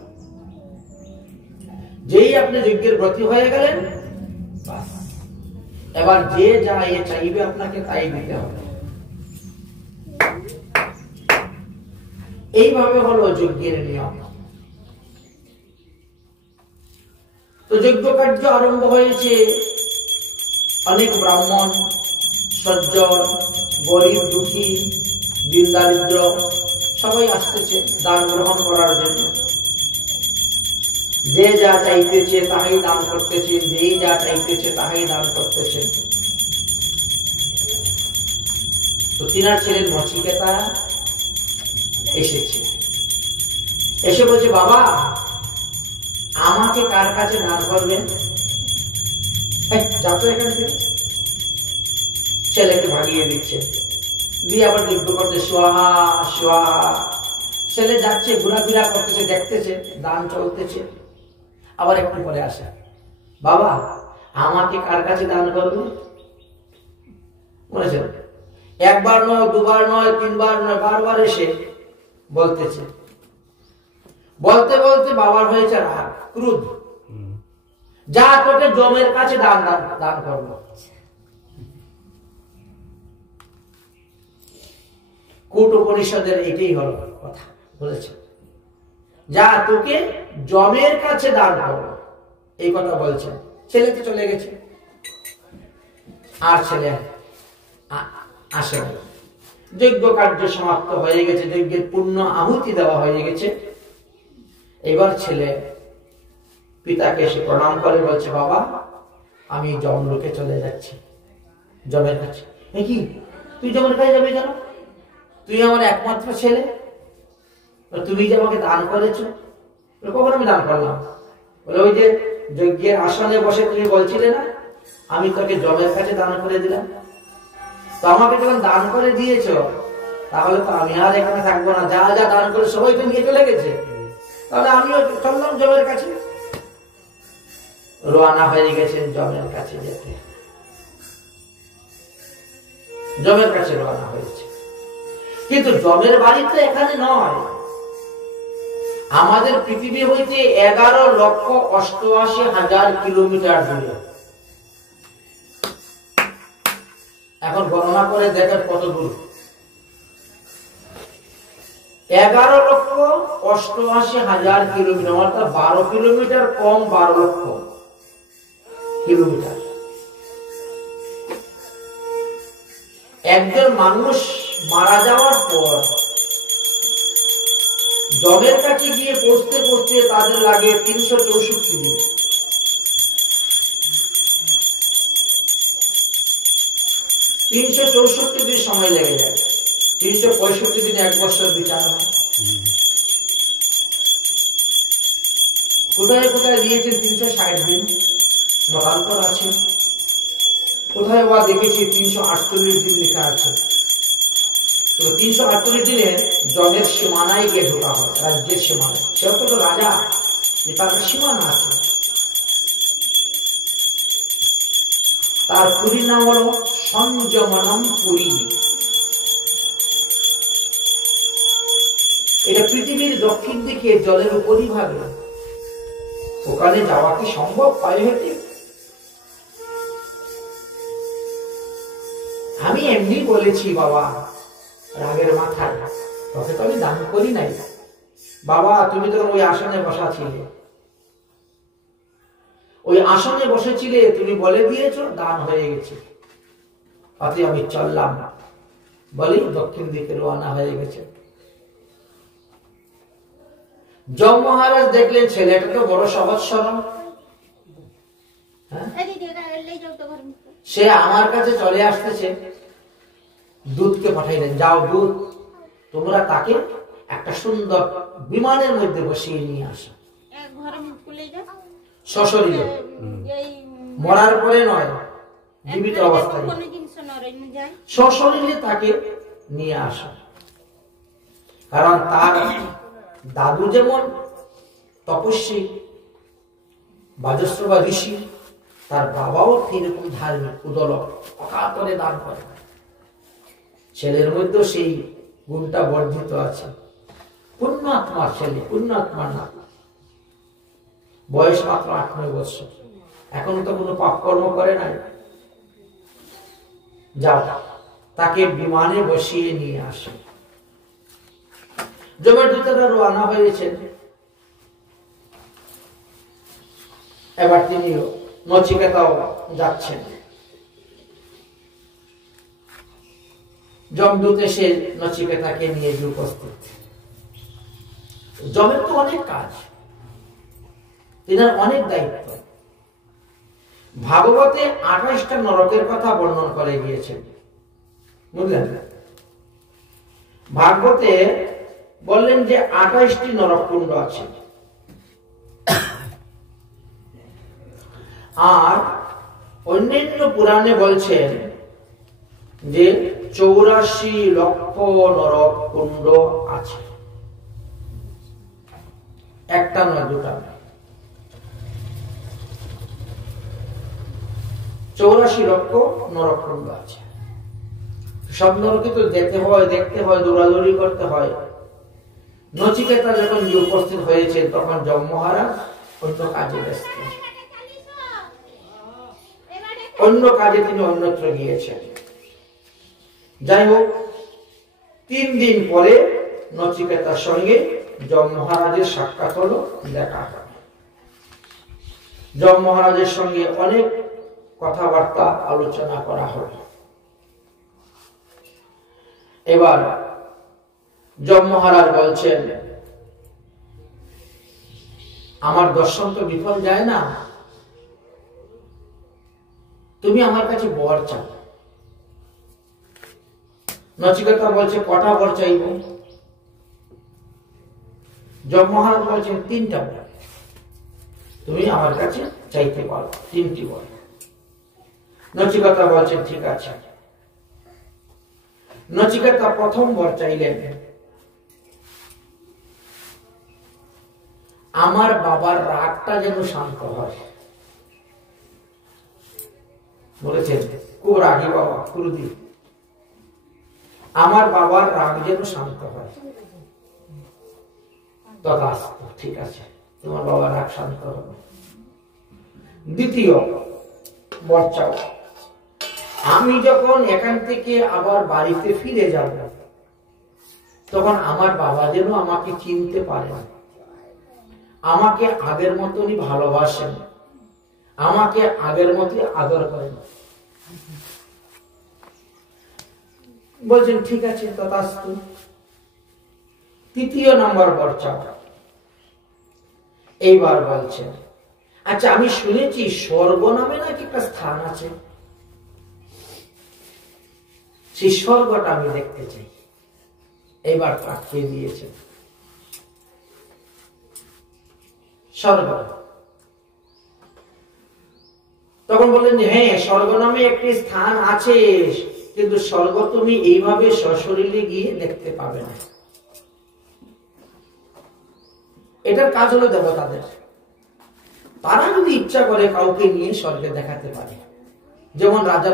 যেই আপনি যজ্ঞের ব্রতী হয়ে গেলেন, এবার যে যা চাইবে আপনাকে তাই দিতে হবে। এইভাবে হলো যজ্ঞের নিয়ম। তো যজ্ঞ কার্য আরম্ভ হয়েছে। অনেক ব্রাহ্মণ, সজ্জন, গরিব, দুঃখী, দিন দারিদ্র সবাই আসতেছে দান গ্রহণ করার জন্য। যে যা চাইতেছে তাহাই দান করতেছেন, যেই যা চাইতেছে তাহাই দান করতেছেন। তো তিনার ছেলে নচিকেতা এসেছে, এসে বলছে, বাবা আমাকে কার কাছে দান করবেন? যাতো এখান থেকে। ছেলেকে ভাগিয়ে দিচ্ছে, দিয়ে আবার যজ্ঞ করতে সোহা সোহা। ছেলে যাচ্ছে, ঘোরাফেরা করতেছে, দেখতেছে দান চলতেছে। আবার একটু পরে আসে, বাবা আমাকে কার কাছে দান করবে? বলেছে, একবার নয়, দুবার নয়, তিনবার নয়, বারবার এসে বলতেছে। বলতে বলতে বাবার হয়েছে রাগ, ক্রোধ। যা তোকে জমের কাছে দান করবো। কূট উপনিষদের এটাই হলো কথা, বলেছে যা তোকে জমের কাছে দান করবো, এই কথা বলছেন। ছেলে তো চলে গেছে, আর ছেলে আসে না। যজ্ঞ কার্য সমাপ্ত হয়ে গেছে, যজ্ঞের পূর্ণ আহুতি দেওয়া হয়ে গেছে। এবার ছেলে পিতাকে এসে প্রণাম করে বলছে, বাবা আমি যমলোকে চলে যাচ্ছি, যমের কাছে। কি তুই যমের কাছে যাবে কেন? তুই আমার একমাত্র ছেলে, তুমি যে আমাকে দান করেছো। কখন আমি দান করলাম? বলে ওই যে যজ্ঞের আসনে বসে তুমি বলছিলে না আমি তোকে যমের কাছে দান করে দিলাম। তো আমাকে যখন দান করে দিয়েছো, তাহলে তো আমি আর এখানে থাকবো না। যা যা দান করে সবাই তো নিয়ে চলে গেছে, তাহলে আমিও চললাম যমের কাছে। রওনা হয়ে গেছেন যমের কাছে যেতে, যমের কাছে রওনা হয়েছে। কিন্তু যমের বাড়ি তো এখানে নয়, আমাদের পৃথিবী হইতে 11,88,000 কিলোমিটার দূরে। এখন গণনা করে দেখেন কত দূর। 11,88,000 কিলোমিটার, অর্থাৎ 12 কিলোমিটার কম 12 লক্ষ কিলোমিটার। একজন মানুষ মারা যাওয়ার পর যমের কাছে গিয়ে পৌঁছতে পৌঁছতে তাদের লাগে 364 দিন। 364 দিন সময় লেগে যায়। 365 দিনে 1 বছর বিচার হয়। কোথায় কোথায় দিয়েছেন 360 দিন, মতান্তর আছে। কোথায় বা দেখেছি 348 দিন লেখা আছে। তো 348 দিনে যমের সীমানায় গিয়ে ঢোকা হয়, রাজ্যের সীমানায়। সেও তো রাজা, তার সীমানা আছে। তার পুরীর নাম হল সংযমনম পুরী। এটা পৃথিবীর দক্ষিণ দিকে জলের উপরিভাগে। ওখানে যাওয়া কি সম্ভব পায়ে হেঁটে? আমি এমনি বলেছি বাবা, রাগের মাথায়, তোকে তো আমি দান করি নাই। বাবা তুমি তো ওই আসনে বসা ছিলে, ওই আসনে বসেছিলে, তুমি বলে দিয়েছো, দান হয়ে গেছে। তাতে আমি চললাম বলি দক্ষিণ দিকে রওনা হয়ে গেছে। যম মহারাজ দেখলেন ছেলেটা তো বড় সহজ সরল, সে আমার কাছে চলে আসতেছে। দূতকে পাঠাইলেন, যাও দূত, তোমরা তাকে একটা সুন্দর বিমানের মধ্যে বসিয়ে নিয়ে আসো, সশরীরে, মরার পরে নয়, জীবিত অবস্থায় সশরীরে তাকে নিয়ে আসো। কারণ তার দাদু যেমন তপস্বী বাজস্র বা ঋষি, তার বাবাও সেরকম ধার্মিক, উদলক, অকাতরে দান করে। ছেলের মধ্যে সেই গুণটা বর্ধিত আছে। পুণ্যাত্মার ছেলে, পুণ্যাত্মার না। বয়স মাত্র 8-9 বছর, এখন তো কোনো পাপ কর্ম করে নাই। যাও তাকে বিমানে বসিয়ে নিয়ে আসে। যমের দূতেরা রওনা হয়েছেন। এবার তিনি নচিকেতাও যাচ্ছেন। যমদূত এসে নচিকেতাকে নিয়ে উপস্থিত। যমের তো অনেক কাজ, তিনার অনেক দায়িত্ব। ভাগবতে 28টা নরকের কথা বর্ণন করে গিয়েছেন, বুঝলেন? ভাগবতে বললেন যে 28টি নরককুণ্ড আছে, আর অন্যান্য পুরাণে বলছেন যে 84 লক্ষ নরককুণ্ড আছে, একটা নয়, দুটা নয়, 84 লক্ষ নরককুণ্ড আছে। সব নরকে তো দেখতে হয়, দৌড়াদৌড়ি করতে হয়। নচিকেতা যখন উপস্থিত হয়েছে তখন যম মহারাজ অন্য কাজে ব্যস্ত, অন্য কাজে তিনি অন্যত্র গিয়েছেন। যাই হোক, 3 দিন পরে নচিকেতার সঙ্গে যম মহারাজের সাক্ষাৎ হলো, দেখা হলো। যম মহারাজের সঙ্গে অনেক কথাবার্তা আলোচনা করা হলো। এবার যম মহারাজ বলছেন, আমার দর্শন তো বিফল যায় না, তুমি আমার কাছে বর চাও। নচিকেতা বলছে, কটা বর চাইব? যম মহারাজ বলছেন, 3টা বর তুমি আমার কাছে চাইতে পারো, 3টি বর। নচিকেতা বলছেন, ঠিক আছে। নচিকেতা প্রথম বর চাইলেন, আমার বাবার রাগটা যেন শান্ত হয়। বলেছেন, খুব রাগী বাবা, ক্রোধী, আমার বাবার রাগ যেন শান্ত হয়। তথাস্তু, ঠিক আছে, তোমার বাবার রাগ শান্ত হবে। দ্বিতীয় বর চাও, আমি যখন এখান থেকে আবার বাড়িতে ফিরে যাব তখন আমার বাবা যেন আমাকে চিনতে পারে, আমাকে আগের মতনই ভালোবাসেন, আমাকে আগের মতই আদর করেন। বলছেন, ঠিক আছে, তথাস্তু। 3য় নম্বর বর চাও। এইবার বলছেন, আচ্ছা, আমি শুনেছি স্বর্গ নামে নাকি একটা স্থান আছে, সেই স্বর্গটা আমি দেখতে চাই। এইবার পাঠিয়ে দিয়েছে স্বর্গ। তখন বললেন যে হ্যাঁ, স্বর্গ নামে একটি স্থান আছে, কিন্তু স্বর্গ তুমি এইভাবে সশরীরে গিয়ে দেখতে পাবে না। এটার কাজ হলো দেবতাদের, তারা যদি ইচ্ছা করে কাউকে নিয়ে স্বর্গে দেখাতে পারে। যেমন রাজা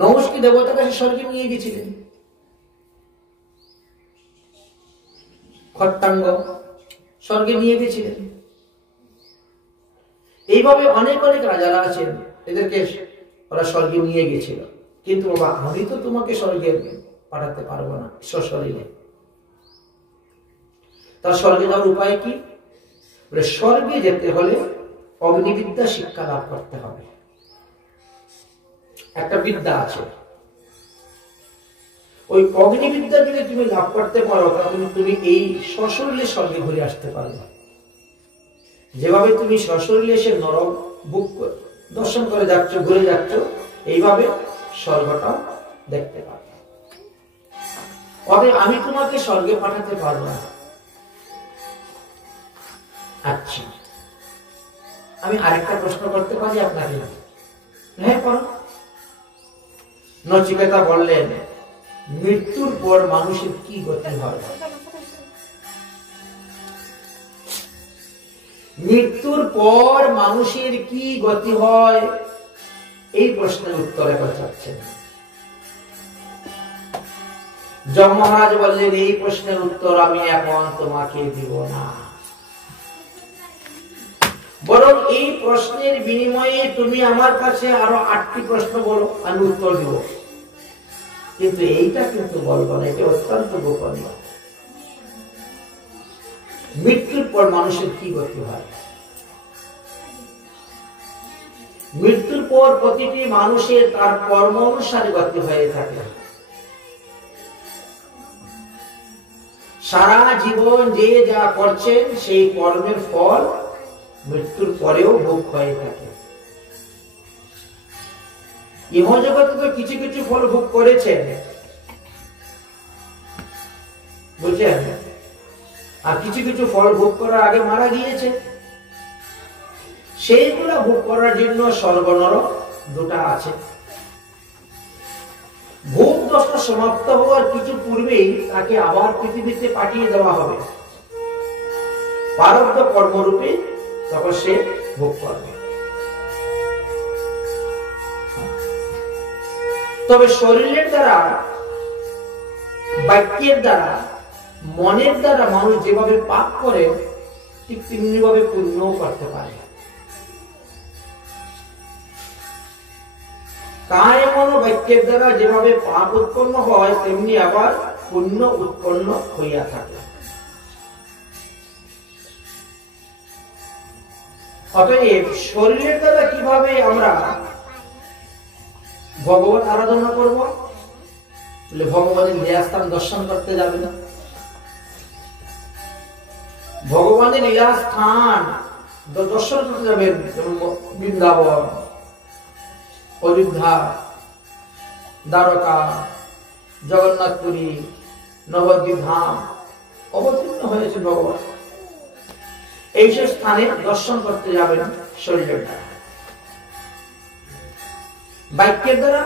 নহুষকে দেবতার কাছে স্বর্গে নিয়ে গেছিলেন, খট্টাঙ্গ স্বর্গে নিয়ে গেছিলেন। এইভাবে অনেক অনেক রাজারা আছেন, এদেরকে ওরা স্বর্গে নিয়ে গেছিল। কিন্তু বাবা, আমি তো তোমাকে স্বর্গে পাঠাতে পারবো না সশরীরে। তার স্বর্গে যাওয়ার উপায় কি? স্বর্গে যেতে হলে অগ্নিবিদ্যা শিক্ষা লাভ করতে হবে। একটা বিদ্যা আছে, ওই অগ্নিবিদ্যা যদি তুমি লাভ করতে পারো তাহলে তুমি এই সশরীরে স্বর্গে ঘুরে আসতে পারবে। যেভাবে তুমি সশরীরে এসে নরক বুক দর্শন করে যাচ্ছ, ঘুরে যাচ্ছ, এইভাবে স্বর্গটা দেখতে পাবে। অতএব আমি তোমাকে স্বর্গে পাঠাতে পারবো না। আচ্ছা, আমি আরেকটা প্রশ্ন করতে পারি আপনাকে? হ্যাঁ, করো। নচিকেতা বললেন, মৃত্যুর পর মানুষের কি গতি হয়? মৃত্যুর পর মানুষের কি গতি হয়, এই প্রশ্নের উত্তর এখন চাচ্ছেন। যম মহারাজ বললেন, এই প্রশ্নের উত্তর আমি এখন তোমাকে দিব না, বরং এই প্রশ্নের বিনিময়ে তুমি আমার কাছে আরো 8টি প্রশ্ন বলো, আমি উত্তর দিব। কিন্তু এইটা কিন্তু বলবো না, এটা অত্যন্ত গোপনীয়। মৃত্যুর পর মানুষের কি গতি হয়? মৃত্যুর পর প্রতিটি মানুষের তার কর্ম অনুসারে গতি হয়ে থাকে। সারা জীবন যে যা করছেন সেই কর্মের ফল মৃত্যুর পরেও ভোগ হয়ে থাকে। ইহজগতে তো কিছু কিছু ফল ভোগ করেছেন, বুঝছেন, আর কিছু কিছু ফল ভোগ করার আগে মারা গিয়েছে। সেইগুলা ভোগ করার জন্য স্বর্গ নরক দুটা আছে। ভোগ দশা সমাপ্ত হওয়ার কিছু পূর্বেই তাকে আবার পৃথিবীতে পাঠিয়ে দেওয়া হবে প্রারব্ধ কর্মরূপে, তখন সে ভোগ করবে। তবে শরীরের দ্বারা, বাক্যের দ্বারা, মনের দ্বারা মানুষ যেভাবে পাপ করে ঠিক তেমনি ভাবে পুণ্যও করতে পারে। কায় মন বাক্যের দ্বারা যেভাবে পাপ উৎপন্ন হয় তেমনি আবার পুণ্য উৎপন্ন হইয়া থাকে। অতএব শরীরের দ্বারা কিভাবে আমরা ভগবান আরাধনা করব? ভগবানের লীলাস্থান দর্শন করতে যাবে না। ভগবানের লীলাস্থান দর্শন করতে যাবেন, বৃন্দাবন, অযোধ্যা, দ্বারকা, জগন্নাথপুরী, নবদ্বীপ ধাম অবতীর্ণ হয়েছে ভগবান। এইসব স্থানে দর্শন করতে যাবেন শরীরের দ্বারা। বাক্যের দ্বারা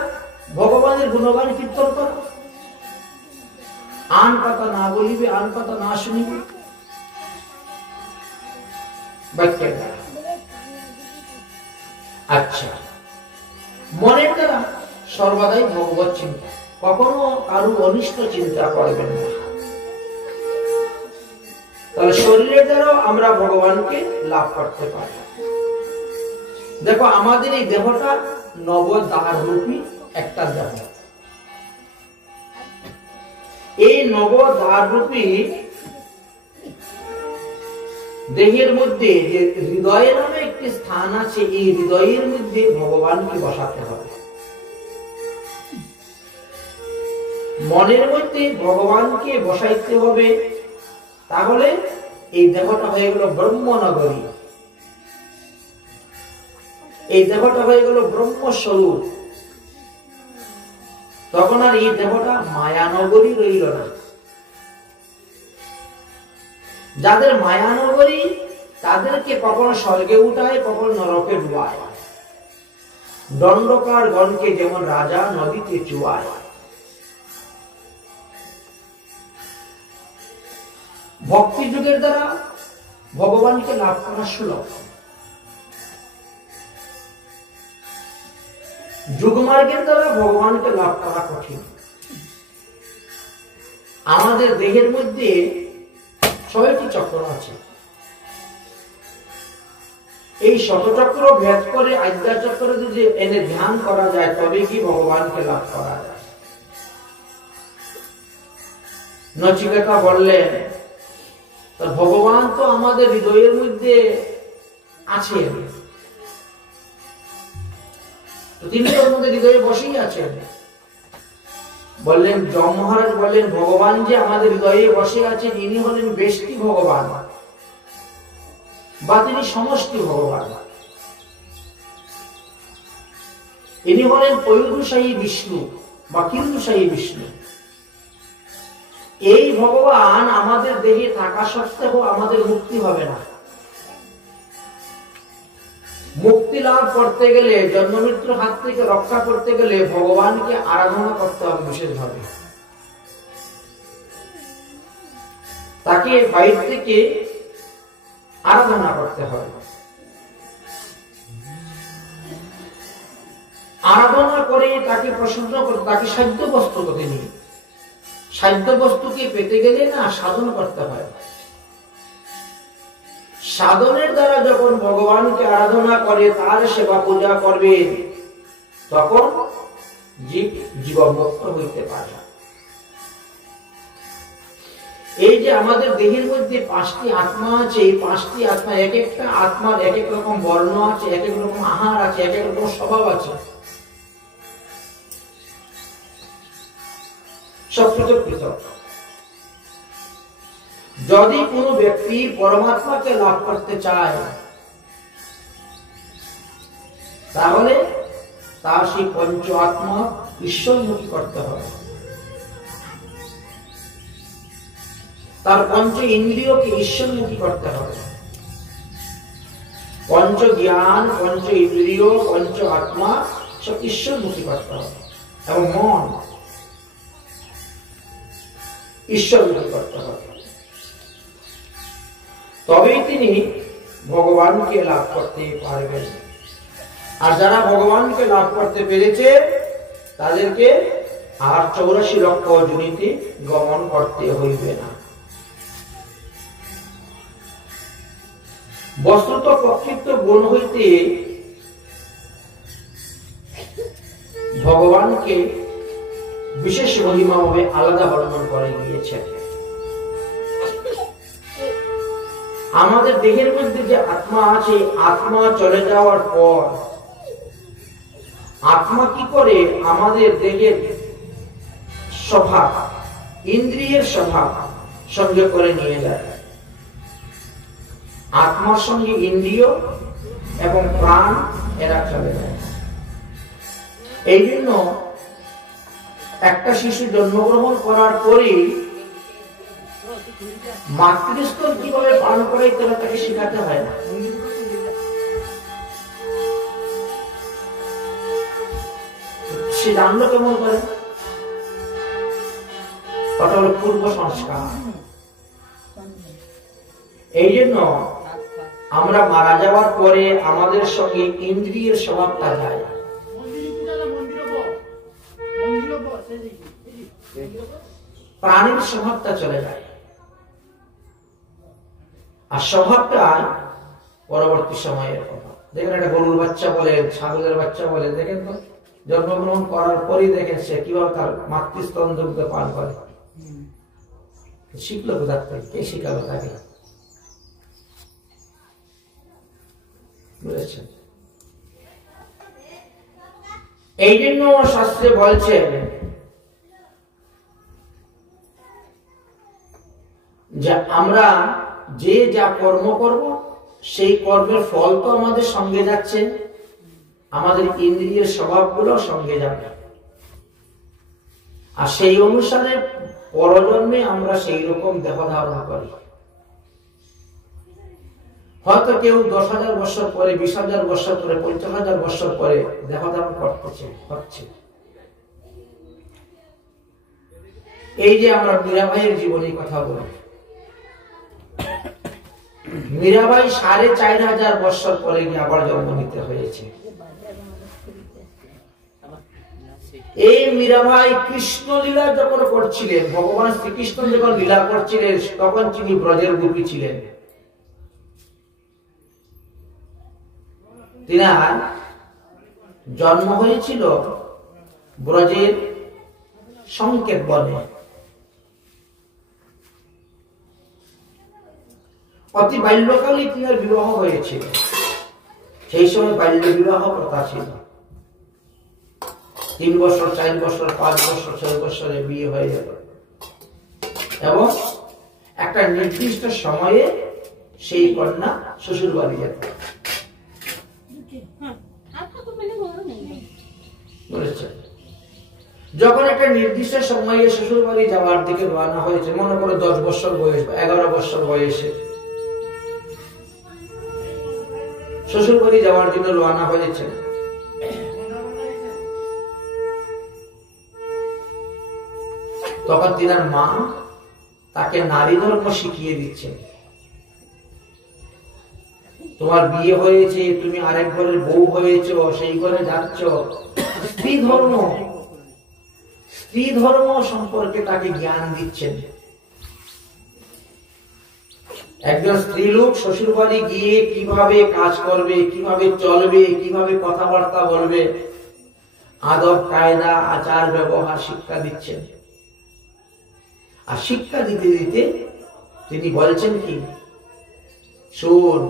ভগবানের গুণগান কীর্তন কর। আন কথা না বলিবে, আন কথা না শুনিবে, বাক্যের দ্বারা। আচ্ছা, মনের দ্বারা সর্বদাই ভগবত চিন্তা, কখনো কারো অনিষ্ট চিন্তা করবেন না। তাহলে শরীরের দ্বারাও আমরা ভগবানকে লাভ করতে পারি। দেখো, আমাদের এই দেহটা নবদ্বার রূপী একটা দেহ। এই নবদ্বার রূপী দেহের মধ্যে যে হৃদয় নামে একটি স্থান আছে, এই হৃদয়ের মধ্যে ভগবানকে বসাতে হবে। মনের মধ্যে ভগবানকে বসাইতে হবে, তাহলে এই দেহটা হয়ে গেল ব্রহ্মনগরী, এই দেহটা হয়ে গেল ব্রহ্মস্বরূপ। তখন আর এই দেহটা মায়ানগরী রইল না। যাদের মায়ানগরী তাদেরকে কখনো স্বর্গে উঠায়, কখনো নরকে ডুবায়। দণ্ডকার গণকে যেমন রাজা নদীতে চুয়ায়। ভক্তি যুগের দ্বারা ভগবানকে লাভ করা সুলভ, যুগমার্গের দ্বারা ভগবানকে লাভ করা কঠিন। আমাদের দেহের মধ্যে ৬টি চক্র আছে। এই শতচক্র ভেদ করে আদ্যা চক্রে যদি এনে ধ্যান করা যায় তবে কি ভগবানকে লাভ করা যায়। নচিকেতা বললেন, ভগবান তো আমাদের হৃদয়ের মধ্যে আছেন, তিনি তো আমাদের হৃদয়ে বসেই আছেন। বললেন, যম মহারাজ বললেন, ভগবান যে আমাদের হৃদয়ে বসে আছেন ইনি হলেন ব্যষ্টি ভগবান বা তিনি সমষ্টি ভগবান। ইনি হলেন পয়ুরুষায়ী বিষ্ণু বা কিন্দুষায়ী বিষ্ণু। এই ভগবান আমাদের দেহে থাকা সত্ত্বেও আমাদের মুক্তি হবে না। মুক্তি লাভ করতে গেলে, জন্ম মৃত্যুর হাত থেকে রক্ষা করতে গেলে ভগবানকে আরাধনা করতে হবে বিশেষভাবে। তাকে বাইরে থেকে আরাধনা করতে হবে। আরাধনা করে তাকে প্রসন্ন করে, তাকে সাধ্য বস্তু করতে নিয়ে, সাধ্য বস্তুকে পেতে গেলে না সাধন করতে হয়। সাধনের দ্বারা যখন ভগবানকে আরাধনা করে, তার সেবা পূজা করবে, তখন জীব জীবন্মুক্ত হইতে পারে। এই যে আমাদের দেহের মধ্যে 5টি আত্মা আছে, এই 5টি আত্মা এক একটা আত্মার এক এক রকম বর্ণ আছে, এক এক রকম আহার আছে, এক এক রকম স্বভাব আছে, সব পৃথক পৃথক। যদি কোনো ব্যক্তি পরমাত্মাকে লাভ করতে চায় তাহলে তার সেই পঞ্চ আত্মা ঈশ্বরমুখী করতে হবে, তার পঞ্চ ইন্দ্রিয়কে ঈশ্বরমুখী করতে হবে, পঞ্চ জ্ঞান, পঞ্চ ইন্দ্রিয়, পঞ্চ আত্মা সব ঈশ্বরমুখী করতে হবে এবং মন ঈশ্বরমুখী করতে হবে, তবেই তিনি ভগবানকে লাভ করতে পারবেন। আর যারা ভগবানকে লাভ করতে পেরেছে তাদেরকে আর 84 লক্ষ যোনিতে গমন করতে হইবে না। বস্তুত প্রকৃত গুণ হইতে ভগবানকে বিশেষ মহিমাভাবে আলাদা বর্ণন করে গিয়েছে। আমাদের দেহের মধ্যে যে আত্মা আছে, আত্মা চলে যাওয়ার পর আত্মা কি করে আমাদের দেহের স্বভাব, ইন্দ্রিয়ের স্বভাব সঙ্গে করে নিয়ে যায়। আত্মার সঙ্গে ইন্দ্রিয় এবং প্রাণ এরা চলে যায়। এই জন্য একটা শিশু জন্মগ্রহণ করার পরে মাতৃস্থল কিভাবে পালন করে তাকে শেখাতে হয় না। সে জানলো কেমন করে? ওটা হলো পূর্ব সংস্কার। এই জন্য আমরা মারা যাওয়ার পরে আমাদের সঙ্গে ইন্দ্রিয়ের স্বভাবটা যায়, প্রাণীর স্বভাবটা চলে যায়। আর স্বভাবটা পরবর্তী সময়ের কথা। দেখেন একটা গরুর বাচ্চা বলে, ছাগলের বাচ্চা বলে, দেখেন তো জন্মগ্রহণ করার পরই দেখেন সে কিভাবে তার মাতৃস্তন দুগ্ধ পান করে। শিখলো কোথার থেকে? কে শিখালো তাকে? বুঝেছেন? এই জন্য শাস্ত্রে বলছেন যে আমরা যে যা কর্ম করব সেই কর্মের ফল তো আমাদের সঙ্গে যাচ্ছে, আমাদের ইন্দ্রিয়ের স্বভাবগুলো সঙ্গে যাবে। আর সেই অনুসারে পরজন্মে আমরা সেই রকম দেহ ধারণ করি। হয়তো কেউ 10,000 বছর পরে, 20,000 বছর পরে, 50,000 বছর পরে দেহ ধারণ করতেছে, হচ্ছে। এই যে আমরা মীরাবাইয়ের জীবনী কথা বলি, মীরাবাই 4,500 বছর পরে গিয়ে আবার জন্ম নিতে হয়েছে। এই মীরাবাই কৃষ্ণ লীলা যখন করছিলেন, ভগবান শ্রীকৃষ্ণ যখন লীলা করছিলেন, তখন তিনি ব্রজের গোপী ছিলেন। তিনার জন্ম হয়েছিল ব্রজের সংকেত বনে। অতি বাল্যকালে তিনার বিবাহ হয়েছিল। সেই সময় বাল্য বিবাহ প্রথা ছিল। 3 বছর, 4 বছর, 5 বছর, 6 বছরে বিয়ে হয়ে গেল এবং একটা নির্দিষ্ট সময়ে সেই কন্যা শ্বশুর বাড়ি যেত। যখন একটা নির্দিষ্ট সময়ে শ্বশুর বাড়ি যাওয়ার দিকে রওনা হয়েছে, মনে করো 10 বছর বয়স, 11 বছর বয়সে শ্বশুর বাড়ি যাওয়ার জন্য রওনা হয়েছে, তখন তিনার মা তাকে নারী ধর্ম শিখিয়ে দিচ্ছেন। তোমার বিয়ে হয়েছে, তুমি আরেক ঘরের বউ হয়েছ, সেই ঘরে যাচ্ছ, স্ত্রী ধর্ম সম্পর্কে তাকে জ্ঞান দিচ্ছেন। একজন স্ত্রী লোক শ্বশুর বাড়ি গিয়ে কিভাবে কাজ করবে, কিভাবে চলবে, কিভাবে কথাবার্তা বলবে, আদব কায়দা, আচার ব্যবহার শিক্ষা দিচ্ছেন। আর শিক্ষা দিতে দিতে তিনি বলছেন কি, শোন,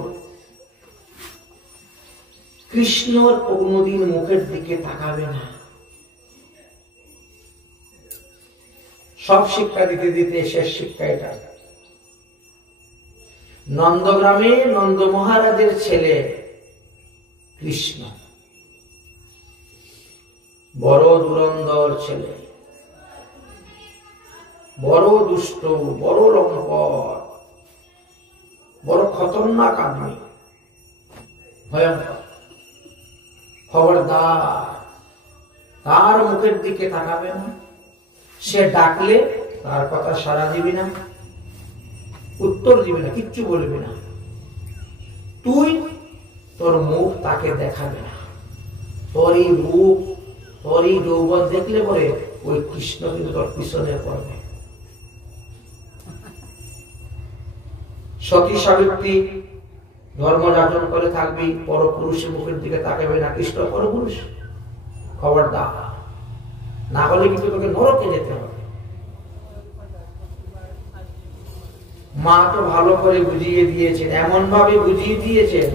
কৃষ্ণর কোনদিন মুখের দিকে তাকাবে না। সব শিক্ষা দিতে দিতে শেষ শিক্ষা এটা, নন্দগ্রামে নন্দ মহারাজের ছেলে কৃষ্ণ, বড় দুরন্দর ছেলে, বড় দুষ্ট, বড় লম্পট, বড় খতরনাক আদমি, ভয়ঙ্কর। খবরদার তার মুখের দিকে তাকাবে না, সে ডাকলে তার কথা সাড়া দিবি না, উত্তর দিবি না, কিচ্ছু বলবি না। তুই তোর মুখ তাকে দেখাবে না। তোরই রূপ, তোরই যৌবন দেখলে পরে ওই কৃষ্ণ কিন্তু তোর পিছনে পড়বে। সতী সাবিত্রী ধর্ম যাপন করে থাকবি, পরপুরুষের মুখের দিকে তাকাবে না। কৃষ্ণ পরপুরুষ, খবরদার, না হলে কিন্তু তোকে নরকে যেতে হবে। মা তো ভালো করে বুঝিয়ে দিয়েছেন, এমন ভাবে বুঝিয়ে দিয়েছেন,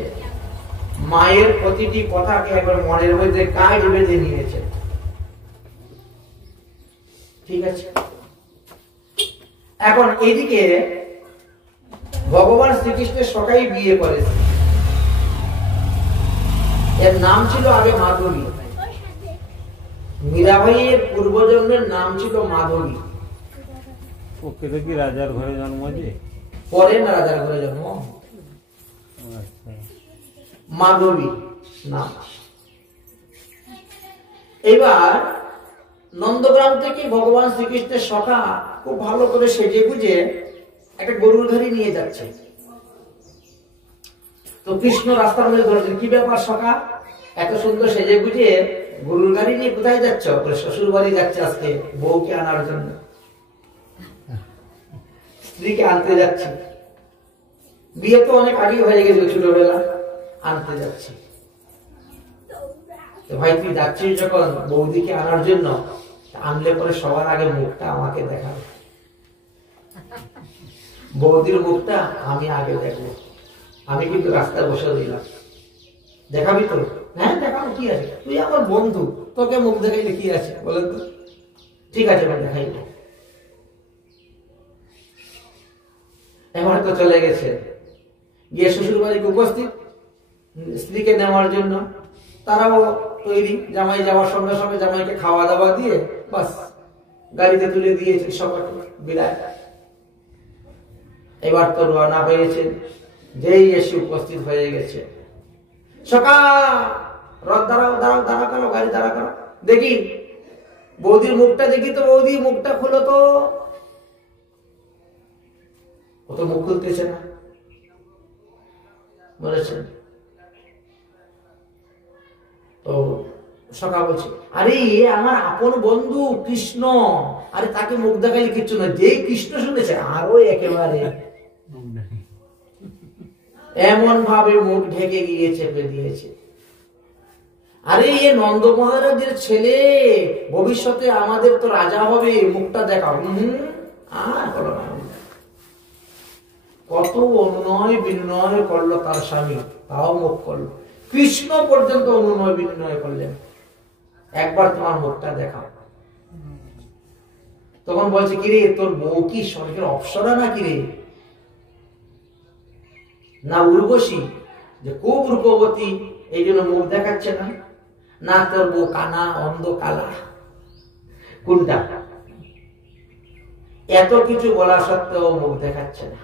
মায়ের প্রতিটি কথাকে একবার মনের মধ্যে কাজ বেঁধে নিয়েছেন। ঠিক আছে, এখন এইদিকে ভগবান শ্রীকৃষ্ণের সকাই বিয়ে করেছে। এর নাম ছিল আগে মাধবী। মীরাবাইয়ের পূর্বজন্মের নাম ছিল মাধবী। ওকে তো কি রাজার ঘরে জন্ম যে? পরে না রাজার ঘরে জন্ম, মাধবী নাম। এবার নন্দগ্রাম থেকে ভগবান শ্রীকৃষ্ণের সখা খুব ভালো করে সেজে গুজে একটা গরুর গাড়ি নিয়ে যাচ্ছে। তো কৃষ্ণ রাস্তার মধ্যে ধরেছেন, কি ব্যাপার সখা, এত সুন্দর সেজে গুজে গরুর গাড়ি নিয়ে কোথায় যাচ্ছ? শ্বশুর বাড়ি যাচ্ছে আজকে বউকে আনার জন্য, স্ত্রীকে আনতে যাচ্ছি। বিয়ে তো অনেক আগে হয়ে গেছে, ছোটবেলা আনতে যাচ্ছি। তো ভাই তুই যাচ্ছিস যখন বৌদিকে আনার জন্য, আনলে পরে সবার আগে মুখটা আমাকে দেখাবে। বৌদির মুখটা আমি আগে দেখবো, আমি কিন্তু রাস্তায় বসে দিলাম। দেখাবি তো? হ্যাঁ দেখাবো, কি আছে, তুই আমার বন্ধু, তোকে মুখ দেখাইলে কি আছে বলেন তো? ঠিক আছে ভাই দেখাইব। এবার তো চলে গেছে, গিয়ে শ্বশুর বাড়িতে উপস্থিত স্ত্রীকে নেওয়ার জন্য। তারাও তৈরি, জামাই যাওয়ার সঙ্গে সঙ্গে জামাইকে খাওয়া দাওয়া দিয়ে বাস গাড়িতে তুলে দিয়েছে, সবাই বিদায়। এবার তো রওনা হয়েছে, যেই এসে উপস্থিত হয়ে গেছে, সকাল রথ দাঁড়াও দাঁড়াও দাঁড়া করো, গাড়ি দাঁড়া করো, দেখি বৌদির মুখটা দেখি তো, বৌদির মুখটা খুলো তো। ও তো মুখ খুলতেছে না, বলেছেন। তো সকাল বলছে, আরে আমার আপন বন্ধু কৃষ্ণ, আরে তাকে মুখ দেখাইলে কিচ্ছু না। যেই কৃষ্ণ শুনেছে আরো একেবারে এমন ভাবে মুখ ঢেকে গিয়ে চেপে দিয়েছে। আরে এ নন্দ মহারাজের ছেলে, ভবিষ্যতে আমাদের তো রাজা হবে, মুখটা দেখাও। আর বলো না। কত অনুনয় বিনয় করলো তার স্বামী, তাও মুখ করলো। কৃষ্ণ পর্যন্ত অনুনয় বিনয় করলেন, একবার তোমার মুখটা দেখাও। তখন বলছে, কিরে তোর বউ কি স্বর্গের অপ্সরা না কিরে, না উর্বশী যে খুব রূপবতী এই জন্য মুখ দেখাচ্ছে না, না তোর বউ কানা অন্ধ কালা, কোনটা? এত কিছু বলা সত্ত্বেও মুখ দেখাচ্ছে না।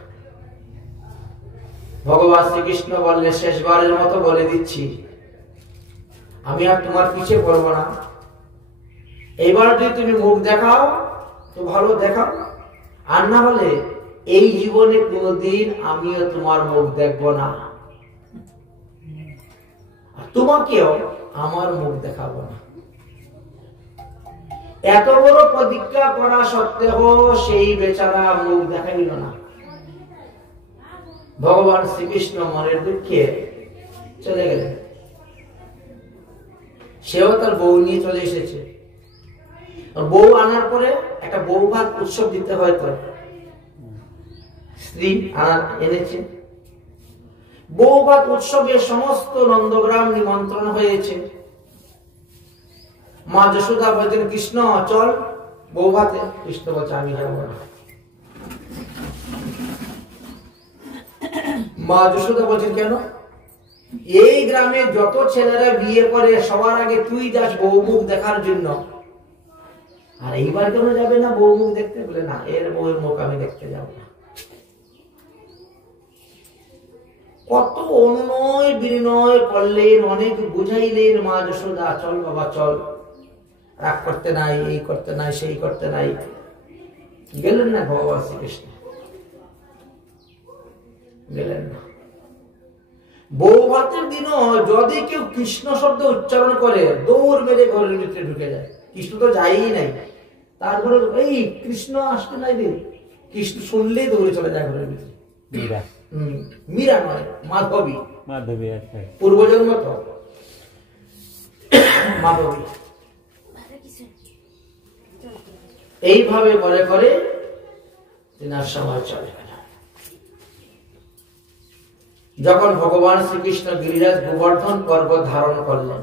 ভগবান শ্রীকৃষ্ণ বললে, শেষবারের মতো বলে দিচ্ছি, আমি আর তোমার পিছে পড়বো না। এইবার যদি তুমি মুখ দেখাও তো ভালো দেখাও, আর না হলে এই জীবনে কোনদিন আমিও তোমার মুখ দেখবো না, তোমাকেও আমার মুখ দেখাবো না। এত বড় প্রতিজ্ঞা করা সত্ত্বেও সেই বেচারা মুখ দেখাইল না। ভগবান শ্রীকৃষ্ণ মনের দুঃখে চলে গেলেন। সেও তার বউ নিয়ে চলে এসেছে। বউ আনার পরে একটা বউ ভাত উৎসব দিতে হয়তো স্ত্রী এনেছে। বউ ভাত উৎসবে সমস্ত নন্দগ্রাম নিমন্ত্রণ হয়েছে। মা যশোদা বলছেন, কৃষ্ণ চল বউ ভাতে। কৃষ্ণ বলছে, আমি যাবো না। মা যশোদা বলছেন কেন, এই গ্রামে যত ছেলেরা বিয়ে করে সবার আগে তুই যাস বউ মুখ দেখার জন্য, আর এইবার কেন যাবে না বউ মুখ দেখতে? বলে না, এর বউয়ের মুখ আমি দেখতে যাব না। কত অনুনয় বিনয় করলেন, অনেক বুঝাইলেন মা যশোদা, চল বাবা চল, রাগ করতে নাই, এই করতে নাই, সেই করতে নাই। গেলেন না ভগবান শ্রীকৃষ্ণ, গেলেন না। বউ ভাতের দিনও যদি কেউ কৃষ্ণ শব্দ উচ্চারণ করে দৌড় মেরে ঘরের ভিতরে ঢুকে যায়। কৃষ্ণ তো যায়ই নাই, তারপরে এই কৃষ্ণ আসতে নাই রে, কৃষ্ণ শুনলেই দৌড়ে চলে যায় ঘরের ভিতরে। মীরা নয়, মাধবী। মাধবী পূর্বজন্ম তো মাধবী। এইভাবে করে করে তিনার সময় চলে গেল। যখন ভগবান শ্রীকৃষ্ণ গিরিরাজ গোবর্ধন পর্বত ধারণ করলেন,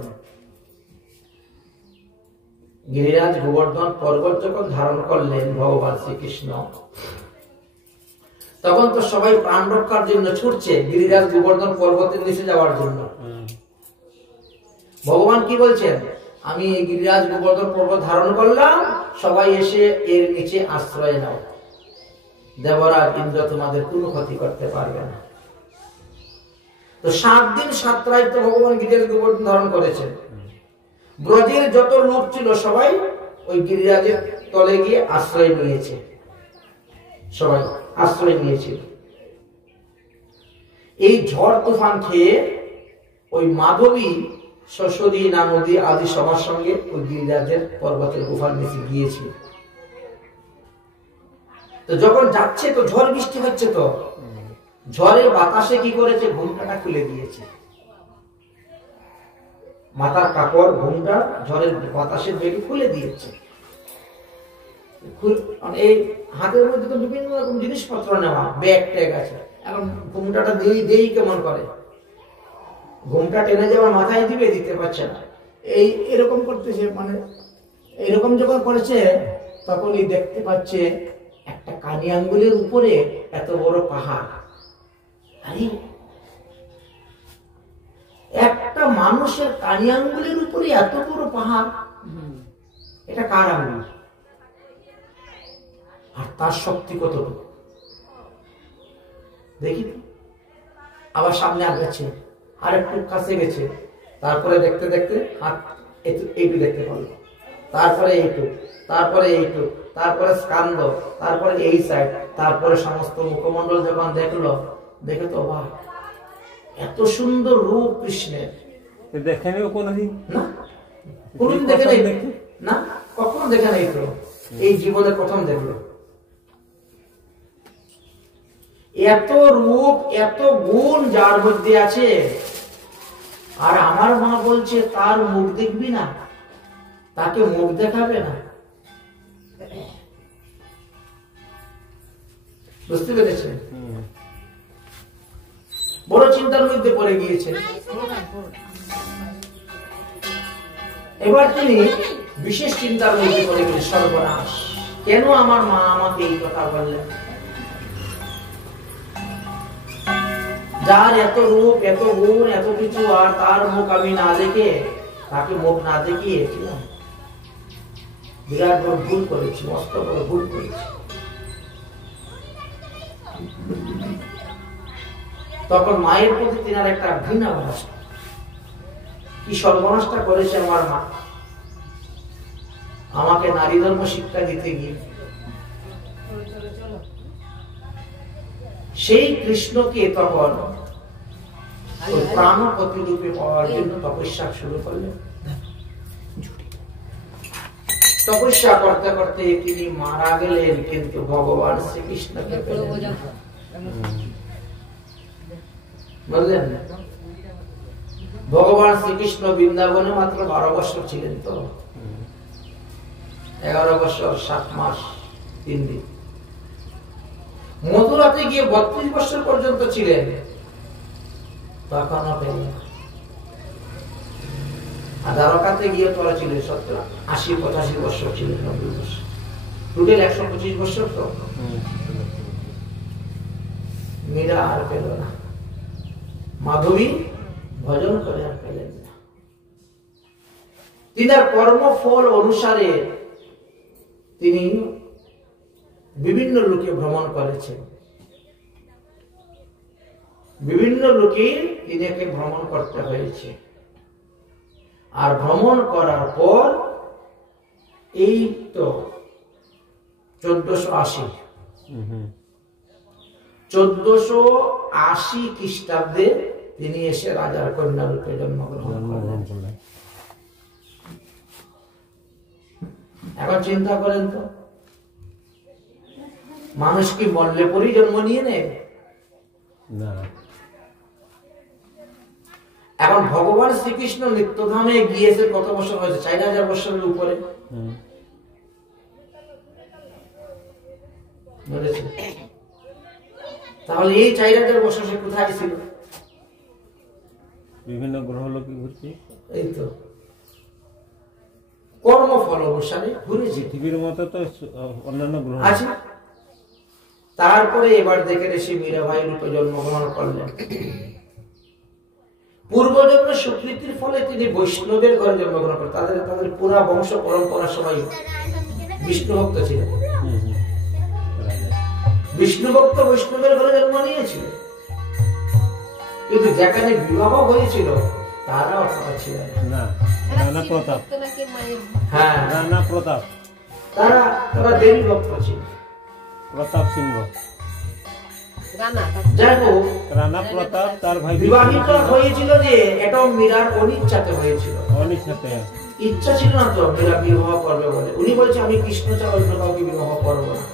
গিরিরাজ গোবর্ধন পর্বত যখন ধারণ করলেন ভগবান শ্রীকৃষ্ণ, তখন তো সবাই প্রাণ রক্ষার জন্য ছুটছে গিরিরাজ গোবর্ধন পর্বতের নিচে যাওয়ার জন্য। ভগবান কি বলছেন, আমি গিরিরাজ গোবর্ধন পর্বত ধারণ করলাম, সবাই এসে এর নিচে আশ্রয় নাও, দেবরাজ ইন্দ্র তোমাদের কোনো ক্ষতি করতে পারবে না। তো 7 দিন 7 রাত তো ভগবান গিরিরাজ গোবর্ধন ধারণ করেছেন। ব্রজের যত লোক ছিল সবাই ওই গিরিরাজের তলে গিয়ে আশ্রয় নিয়েছে, সবাই আশ্রয় নিয়েছিল। এই ঝড় তুফান খেয়ে ওই মাধবী, শশদী, নানদী আদি সবার সঙ্গে ওই গিরিরাজের পর্বতের গুফার নিচে গিয়েছিল। তো যখন যাচ্ছে তো ঝড় বৃষ্টি হচ্ছে, তো ঝড়ের বাতাসে কি করেছে, ঘুমটাটা খুলে দিয়েছে। মাথার কাপড় ঘুমটা ঝড়ের বাতাসের বেগে খুলে দিয়েছে। এই হাতের মধ্যে তো বিভিন্ন রকম জিনিসপত্র নেওয়া, ব্যাগ ট্যাগ আছে, এখন ঘুমটাটা দিয়েই কেমন করে, ঘুমটা টেনে যাওয়ার মাথায় দিবে, দিতে পারছে না, এই এরকম করতেছে। মানে এরকম যখন করেছে তখনই দেখতে পাচ্ছে একটা কানি আঙ্গুলের উপরে এত বড় পাহাড়। আরে একটা মানুষের কানি আঙ্গুলের উপরে এত বড় পাহাড়, এটা কার আঙ্গুল? আর তার শক্তি কতটুকু দেখি। আবার সামনে আগাচ্ছে, আর একটু কাছে গেছে, তারপরে দেখতে দেখতে হাত এইটু দেখতে পারলো, তারপরে এইটু, তারপরে এইটু, তারপরে স্কান্দ, তারপরে এই সাইড, তারপরে সমস্ত মুখমন্ডল যখন দেখলো, দেখে তো বাহ, এত সুন্দর রূপ কৃষ্ণের। দেখেনিও কোনদিন? না, কোনদিন দেখে নাই, না কখনো দেখে নাই, তো এই জীবনে প্রথম দেখলো। এত রূপ, এত গুণ যার মধ্যে আছে, আর আমার মা বলছে তার মুখ দেখবি না, তাকে মুখ দেখাবে না। বুঝতে পেরেছেন? বড় চিন্তার মধ্যে পড়ে গিয়েছে। এবার তিনি বিশেষ চিন্তার মধ্যে পড়ে গেলেন, সর্বনাশ, কেন আমার মা আমাকে এই কথা বললেন? যার এত রূপ, এত গুণ, এত কিছু, আর তার মুখ আমি না দেখে, তাকে মুখ না দেখিয়ে বিরাট বড় ভুল করেছি, মস্ত বড় ভুল করেছি। তখন মায়ের প্রতি তিনার একটা ঘৃণা ভাস, কি সর্বনাশটা করেছে আমার মা, আমাকে নারী ধর্ম শিক্ষা দিতে গিয়ে। সেই কৃষ্ণকে তখন প্রাণপতি রূপে পাওয়ার জন্য তপস্যা শুরু করলেন। তপস্যা করতে করতে তিনি মারা গেলেন, কিন্তু ভগবান শ্রীকৃষ্ণকে বললেন। ভগবান শ্রীকৃষ্ণ বৃন্দাবনে মাত্র 12 বছর ছিলেন, তো 11 বছর 7 মাস 3 দিন। মথুরাতে গিয়ে 32 বছর পর্যন্ত ছিলেন, তখনও পেলেন। আর দ্বারকাতে গিয়ে তোরা ছিলেন 80-85 বছর ছিলেন, 90 বছর, টোটাল 125 বছর। তো মীরা আর পেল না। মাধবী ভজন করে আর পেলেন না। তিনার কর্মফল অনুসারে তিনি বিভিন্ন লোকে ভ্রমণ করেছেন, বিভিন্ন লোকে তিনাকে ভ্রমণ করতে হয়েছে। আর ভ্রমণ করার পর এই তো 1480 খ্রিস্টাব্দে তিনি এসে রাজার কন্যা রূপে জন্মগ্রহণ করলেন। এখন চিন্তা করেন তো, মানুষ কি মরলে পরেই জন্ম নিয়ে নেয়? এখন ভগবান শ্রীকৃষ্ণ নিত্যধামে গিয়েছে কত বছর হয়েছে? 4000 বছরের উপরে। তাহলে এই 4000 বছর সে কোথায় ছিল? বিভিন্ন গ্রহ লোকে ঘুরছে। এই তো কর্মফল অনুসারে ঘুরেছে। পৃথিবীর মতো তো অন্যান্য গ্রহ আছে। তারপরে এবার দেখে ঋষি মীরাবাই রূপে জন্মগ্রহণ করলেন। পূর্বজন্ম সুকৃতির ফলে তিনি বৈষ্ণবের ঘরে জন্মগ্রহণ করেন। তাদের পুরা বংশ পরম্পরা সবাই বিষ্ণু ভক্ত ছিলেন। বিষ্ণু ভক্ত বৈষ্ণবের ঘরে জন্ম নিয়েছিলেন, কিন্তু যেখানে বিবাহ হয়েছিল তারা অথবা ছিলেন না। রানা প্রতাপ, হ্যাঁ রানা প্রতাপ, তারা দেবী ভক্ত ছিল। প্রতাপ সিংহ, যাই হোক, রানা প্রতাপ তার ভাই বিবাহিত হয়েছিল যে এটা মীরার অনিচ্ছাতে হয়েছিল। অনিচ্ছাতে, ইচ্ছা ছিল না তো মীরা বিবাহ করবে বলে। উনি বলছে আমি কৃষ্ণ ছাড়া অন্য কাউকে বিবাহ করবো না।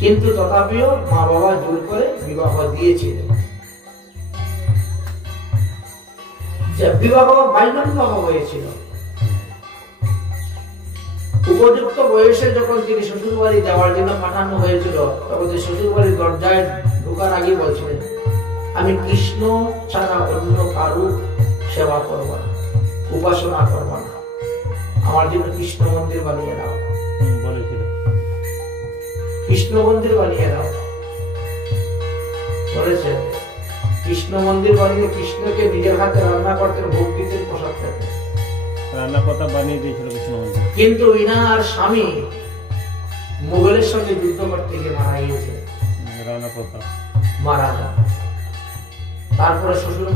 কিন্তু তথাপিও মা বাবা জোর করে বিবাহ দিয়েছিলেন। বিবাহ বাল্য বিবাহ হয়েছিল। উপযুক্ত বয়সে যখন তিনি শ্বশুর বাড়ি যাওয়ার জন্য পাঠানো হয়েছিল, তখন শ্বশুর বাড়ির দরজায় ঢোকার আগে বলছিলেন আমি কৃষ্ণ ছাড়া অন্য কারু সেবা করব না, উপাসনা করব না, আমার জন্য কৃষ্ণ মন্দির বানিয়ে দাও, কৃষ্ণ মন্দির বানিয়ে দাও বলেছেন। কৃষ্ণ মন্দির বানিয়ে কৃষ্ণকে নিজের হাতে রান্না করতেন, ভোগ দিতেন, প্রসাদ খেতেন। রান্না কথা বানিয়ে দিয়েছিল কৃষ্ণ মন্দির। কিন্তু ইনার স্বামী মুঘলের সঙ্গে যুদ্ধ করতে গিয়ে মারা গিয়েছে। রানা প্রতাপ মারা যান। তারপরে শ্বশুর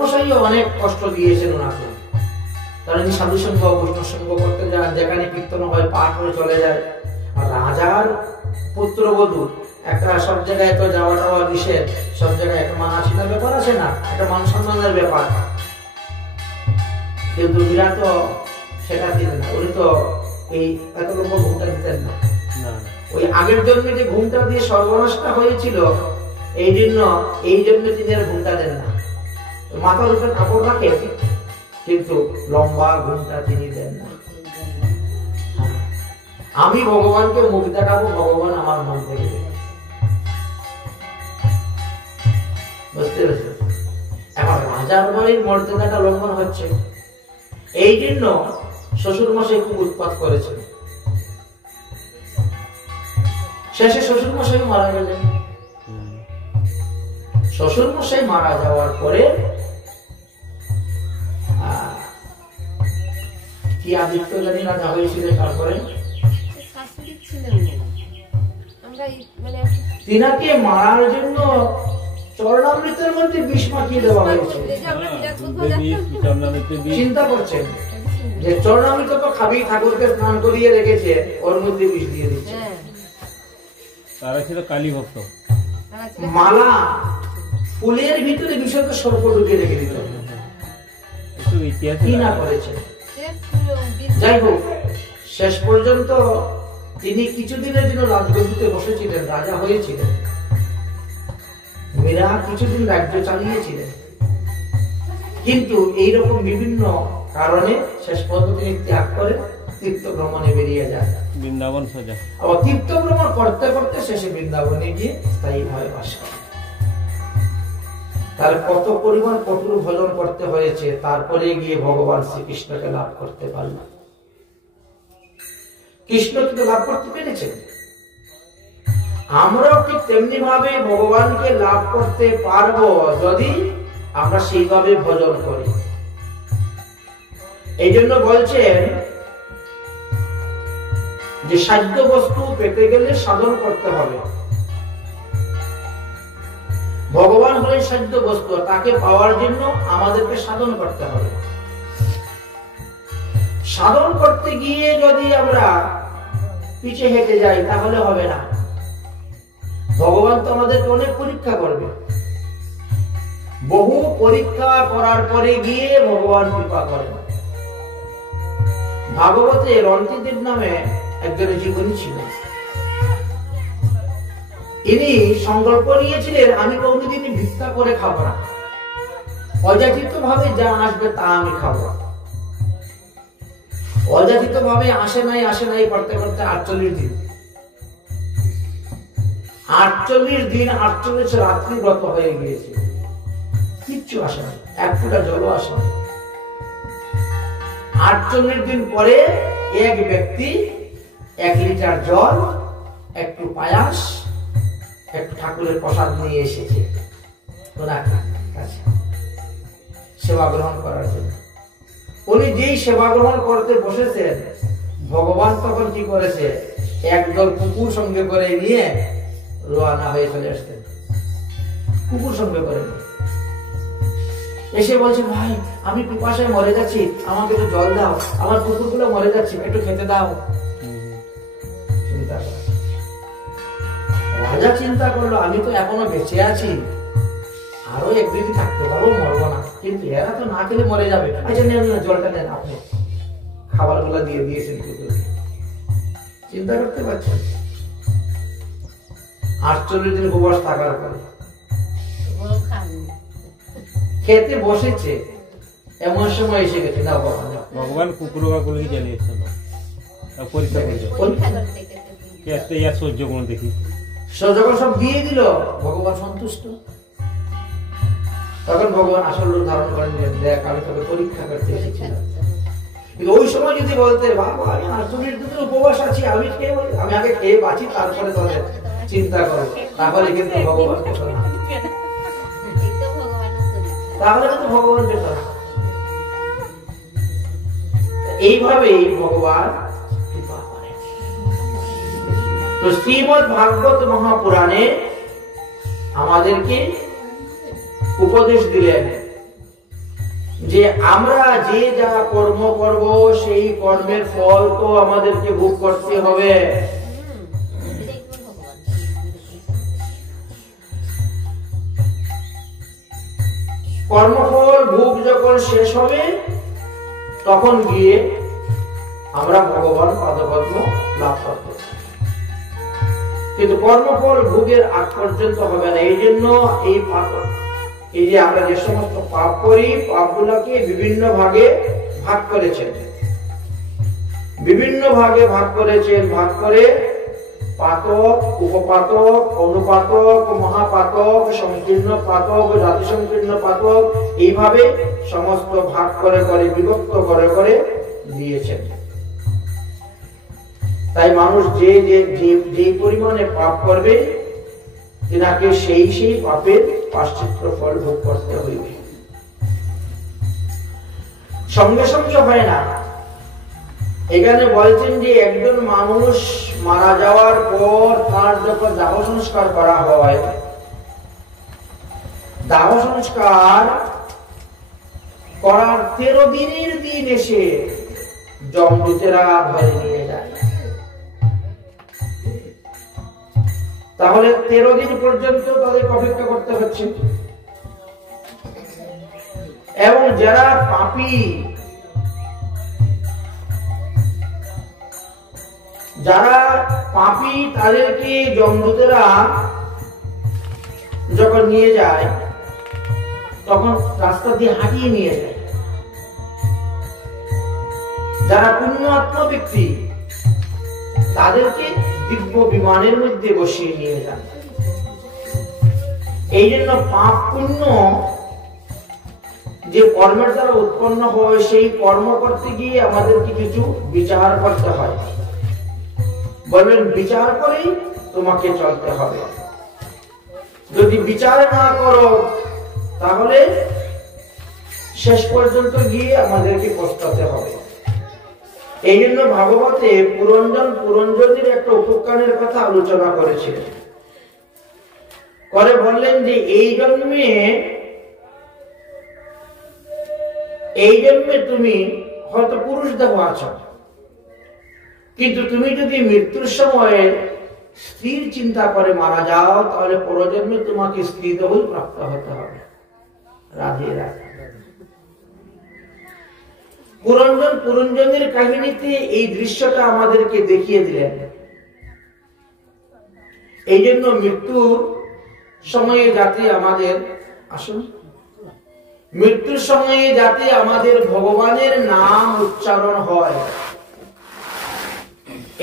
মশাইও অনেক কষ্ট দিয়েছেন ওনাকে। কারণ সাধু সঙ্গ বৈষ্ণব সঙ্গ করতে যান, যেখানে কীর্তন হয় পাঠ হয়ে চলে যায়। আর রাজার পুত্রবধূ একটা সব জায়গায় তো যাওয়া টাওয়া নিষেধ, সব জায়গায় একটা মান আশীর্বাদ ব্যাপার আছে না, একটা মান সম্মানের ব্যাপার। কিন্তু মীরা তো সেটা দিতেন না। উনি তো এই এত লম্বা ঘুমটা দিতেন না। ওই আগের জন্মে যে ঘুমটা দিয়ে সর্বনাশটা হয়েছিল, এই জন্য তিনি আর ঘুমটা দেন না। মাথার উপরে কাপড় রাখেন, কিন্তু লম্বা ঘুমটা তিনি দেন না। আমি ভগবানকে মুখ দেখাবো, ভগবান আমার মন থেকে দেবে। বুঝতে পেরেছ? এখন রাজার বাড়ির মর্যাদাটা লঙ্ঘন হচ্ছে, এই জন্য শ্বশুর মশাই খুব উৎপাত করেছেন। শেষে শ্বশুর মশাই মারা গেলেন। শ্বশুর মশাই মারা যাওয়ার পরে কি আদিত্য জানি রাজা হয়েছিলেন। তারপরে তিনাকে মারার জন্য চরণামৃতের মধ্যে বিষ মাখিয়ে দেওয়া হয়েছে। চিন্তা করছেন যে চরণামৃত তো খাবি, ঠাকুরকে স্নান করিয়ে রেখেছে, ওর মধ্যে বিষ দিয়ে দিচ্ছে। তারা ছিল কালী ভক্ত। মালা ফুলের ভিতরে বিষয়ত সর্প ঢুকে রেখে দিত। কি না করেছে। যাই হোক, শেষ পর্যন্ত তিনি কিছুদিনের জন্য রাজগদ্দিতে বসেছিলেন, রাজা হয়েছিলেন। মীরা কিছুদিন রাজ্য চালিয়েছিলেন, কিন্তু এইরকম বিভিন্ন কারণে শেষ পর্যন্ত তিনি ত্যাগ করে তীর্থ ভ্রমণে বেরিয়ে যান। বৃন্দাবন সোজা। আবার তীর্থ ভ্রমণ করতে করতে শেষে বৃন্দাবনে গিয়ে স্থায়ীভাবে বাস করেন। তার কত পরিমাণ কঠোর ভজন করতে হয়েছে, তারপরে গিয়ে ভগবান শ্রীকৃষ্ণকে লাভ করতে পারলেন। কৃষ্ণ কিন্তু লাভ করতে পেরেছেন। আমরাও ঠিক তেমনি ভাবে ভগবানকে লাভ করতে পারবো যদি আমরা সেইভাবে ভজন করি। এই জন্য বলছেন যে সাধ্য বস্তু পেতে গেলে সাধন করতে হবে। ভগবান হলেন সাধ্য বস্তু, তাকে পাওয়ার জন্য আমাদেরকে সাধন করতে হবে। সাধন করতে গিয়ে যদি আমরা পিছে হেঁটে যাই তাহলে হবে না। ভগবান তো আমাদেরকে অনেক পরীক্ষা করবে। বহু পরীক্ষা করার পরে গিয়ে ভগবান কৃপা করেন। ভাগবতে রন্তিদেব নামে একজনের জীবনী ছিল। ইনি সংকল্প নিয়েছিলেন আমি কোনদিন ভিক্ষা করে খাবো না, অযাচিত ভাবে যা আসবে তা আমি খাবো। অযাচিত ভাবে আসে নাই করতে করতে 48 দিন 48 রাত্রি ব্রত হয়ে গিয়েছে, কিচ্ছু আসে না, এক ফোঁটা জলও আসে না। 48 দিন পরে এক ব্যক্তি 1 লিটার জল, একটু পায়াস, একটু ঠাকুরের প্রসাদ নিয়ে এসেছে ওনার কাছে সেবা গ্রহণ করার জন্য। উনি যেই সেবা গ্রহণ করতে বসেছেন, ভগবান তখন কি করেছে, একদল কুকুর সঙ্গে করে নিয়ে রওনা হয়ে চলে আসতেন। কুকুর সঙ্গে করে এসে বলছে ভাই আমি পিপাসায় মরে যাচ্ছি, আমাকে একটু জল দাও, আমার কুকুরগুলো মরে যাচ্ছে, একটু খেতে দাও। রাজা চিন্তা করলো আমি তো এখনো বেঁচে আছি, আরো 1-2 দিন থাকতে পারবো, মরবো না, কিন্তু এরা তো না খেলে মরে যাবে। আচ্ছা নেন জলটা নেন, আপনি খাবার গুলা দিয়ে দিয়েছেন কুকুরকে। চিন্তা করতে পারছেন 48 দিন উপবাস থাকার পরে খেতে বসেছে, এমন সময় এসে গেছে না ভগবান কুকুর বাকুল জানিয়েছেন পরীক্ষা করতে সহ্য গুণ দেখি যখন সব দিয়ে দিল ভগবান সন্তুষ্ট। তখন ভগবান আসল রূপ ধারণ করেন, দেখ আমি তোকে পরীক্ষা করতে এসেছিলাম। কিন্তু ওই সময় যদি বলতে বাবা আমি 48 দিনের উপবাস আছি, আমি আগে খেয়ে বাঁচি তারপরে তোদের চিন্তা করো, তাহলে কিন্তু ভগবান পেত না, তাহলে কিন্তু ভগবান পেত না। এইভাবেই ভগবান কৃপা করেন। তো শ্রীমদ্ ভাগবত মহাপুরাণে আমাদেরকে উপদেশ দিলেন যে আমরা যে যা কর্ম করব সেই কর্মের ফল তো আমাদেরকে ভোগ করতে হবে। কর্মফল ভোগ যখন শেষ হবে তখন গিয়ে আমরা ভগবান পাদপদ্ম লাভ করতে, কিন্তু কর্মফল ভোগের আগ পর্যন্ত হবে না। এই জন্য এই যে আমরা যে সমস্ত পাপ করি, পাপগুলোকে বিভিন্ন ভাগে ভাগ করেছেন, ভাগ করে পাতক, উপপাতক, অনুপাতক, মহাপাতক, সংকীর্ণ পাতক, জাতি সংকীর্ণ পাতক, এইভাবে সমস্ত ভাগ করে বিভক্ত করে দিয়েছেন। তাই মানুষ যে পরিমাণে পাপ করবে তিনাকে সেই পাপের প্রায়শ্চিত্ত ফল ভোগ করতে হইবে। সঙ্গে সঙ্গে হয় না। এখানে বলছেন যে একজন মানুষ মারা যাওয়ার পর তার যখন দাহ সংস্কার করা হয়, দাহ সংস্কার করার 13 দিনের দিন এসে যমদূতেরা ধরে নিয়ে যায়। তাহলে 13 দিন পর্যন্ত তাদের অপেক্ষা করতে হচ্ছে। এবং যারা পাপী, তাদেরকে যমদূতেরা যখন নিয়ে যায় তখন রাস্তা দিয়ে হাঁটিয়ে নিয়ে যায়। যারা পুণ্যাত্ম ব্যক্তি তাদেরকে দিব্য বিমানের মধ্যে বসিয়ে নিয়ে যান। এই জন্য পাপ পুণ্য যে কর্মের দ্বারা উৎপন্ন হয়, সেই কর্ম করতে গিয়ে আমাদেরকে কিছু বিচার করতে হয়। বলবেন বিচার করেই তোমাকে চলতে হবে। যদি বিচার না করো তাহলে শেষ পর্যন্ত গিয়ে আমাদেরকে পস্তাতে হবে। এই জন্য ভাগবতে পুরঞ্জনের একটা উপকারের কথা আলোচনা করেছিলেন, করে বললেন যে এই জন্মে তুমি হয়তো পুরুষ দেহ আছো, কিন্তু তুমি যদি মৃত্যুর সময় স্ত্রীর চিন্তা করে মারা যাও তাহলে পরজন্মে তোমাকে স্ত্রী দেহই প্রাপ্ত হতে হবে। রাধে রাধে। পুরঞ্জনের কাহিনীতে এই দৃশ্যটা আমাদেরকে দেখিয়ে দিলেন। এই জন্য মৃত্যুর সময়ে যাতে আমাদের ভগবানের নাম উচ্চারণ হয়,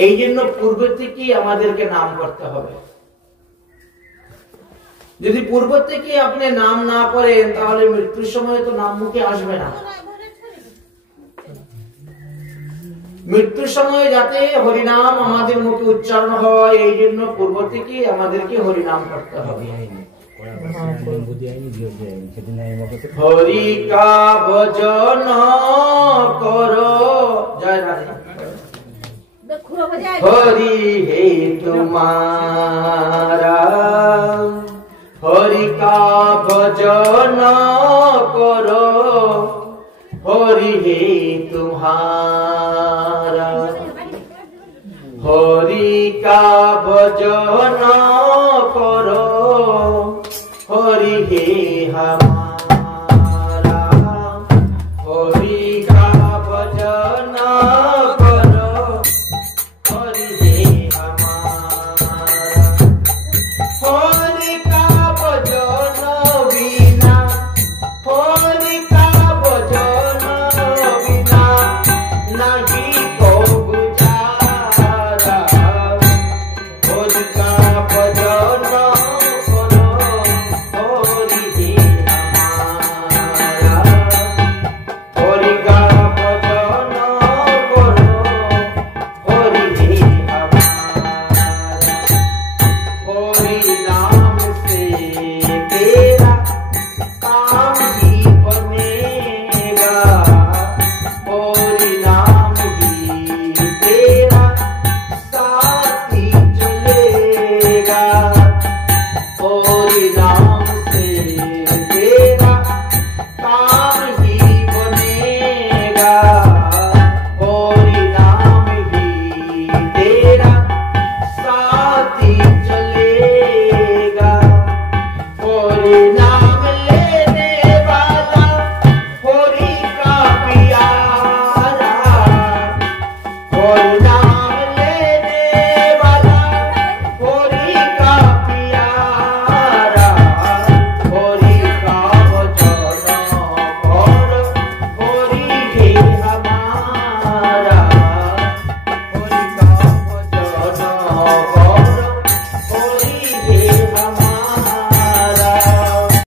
এই জন্য পূর্ব থেকেই আমাদেরকে নাম করতে হবে। যদি পূর্ব থেকে আপনি নাম না করেন তাহলে মৃত্যুর সময় তো নাম মুখে আসবে না। মৃত্যুর সময় যাতে হরিনাম আমাদের মুখে উচ্চারণ হয়, এই জন্য পূর্ব থেকে আমাদেরকে হরিনাম করতে হবে। হরি কা ভজন করো, জয় রাধে। হরি হে তুমারা, হরি কা ভজন করো, হরি হে তুমারা, হরি কা ভজন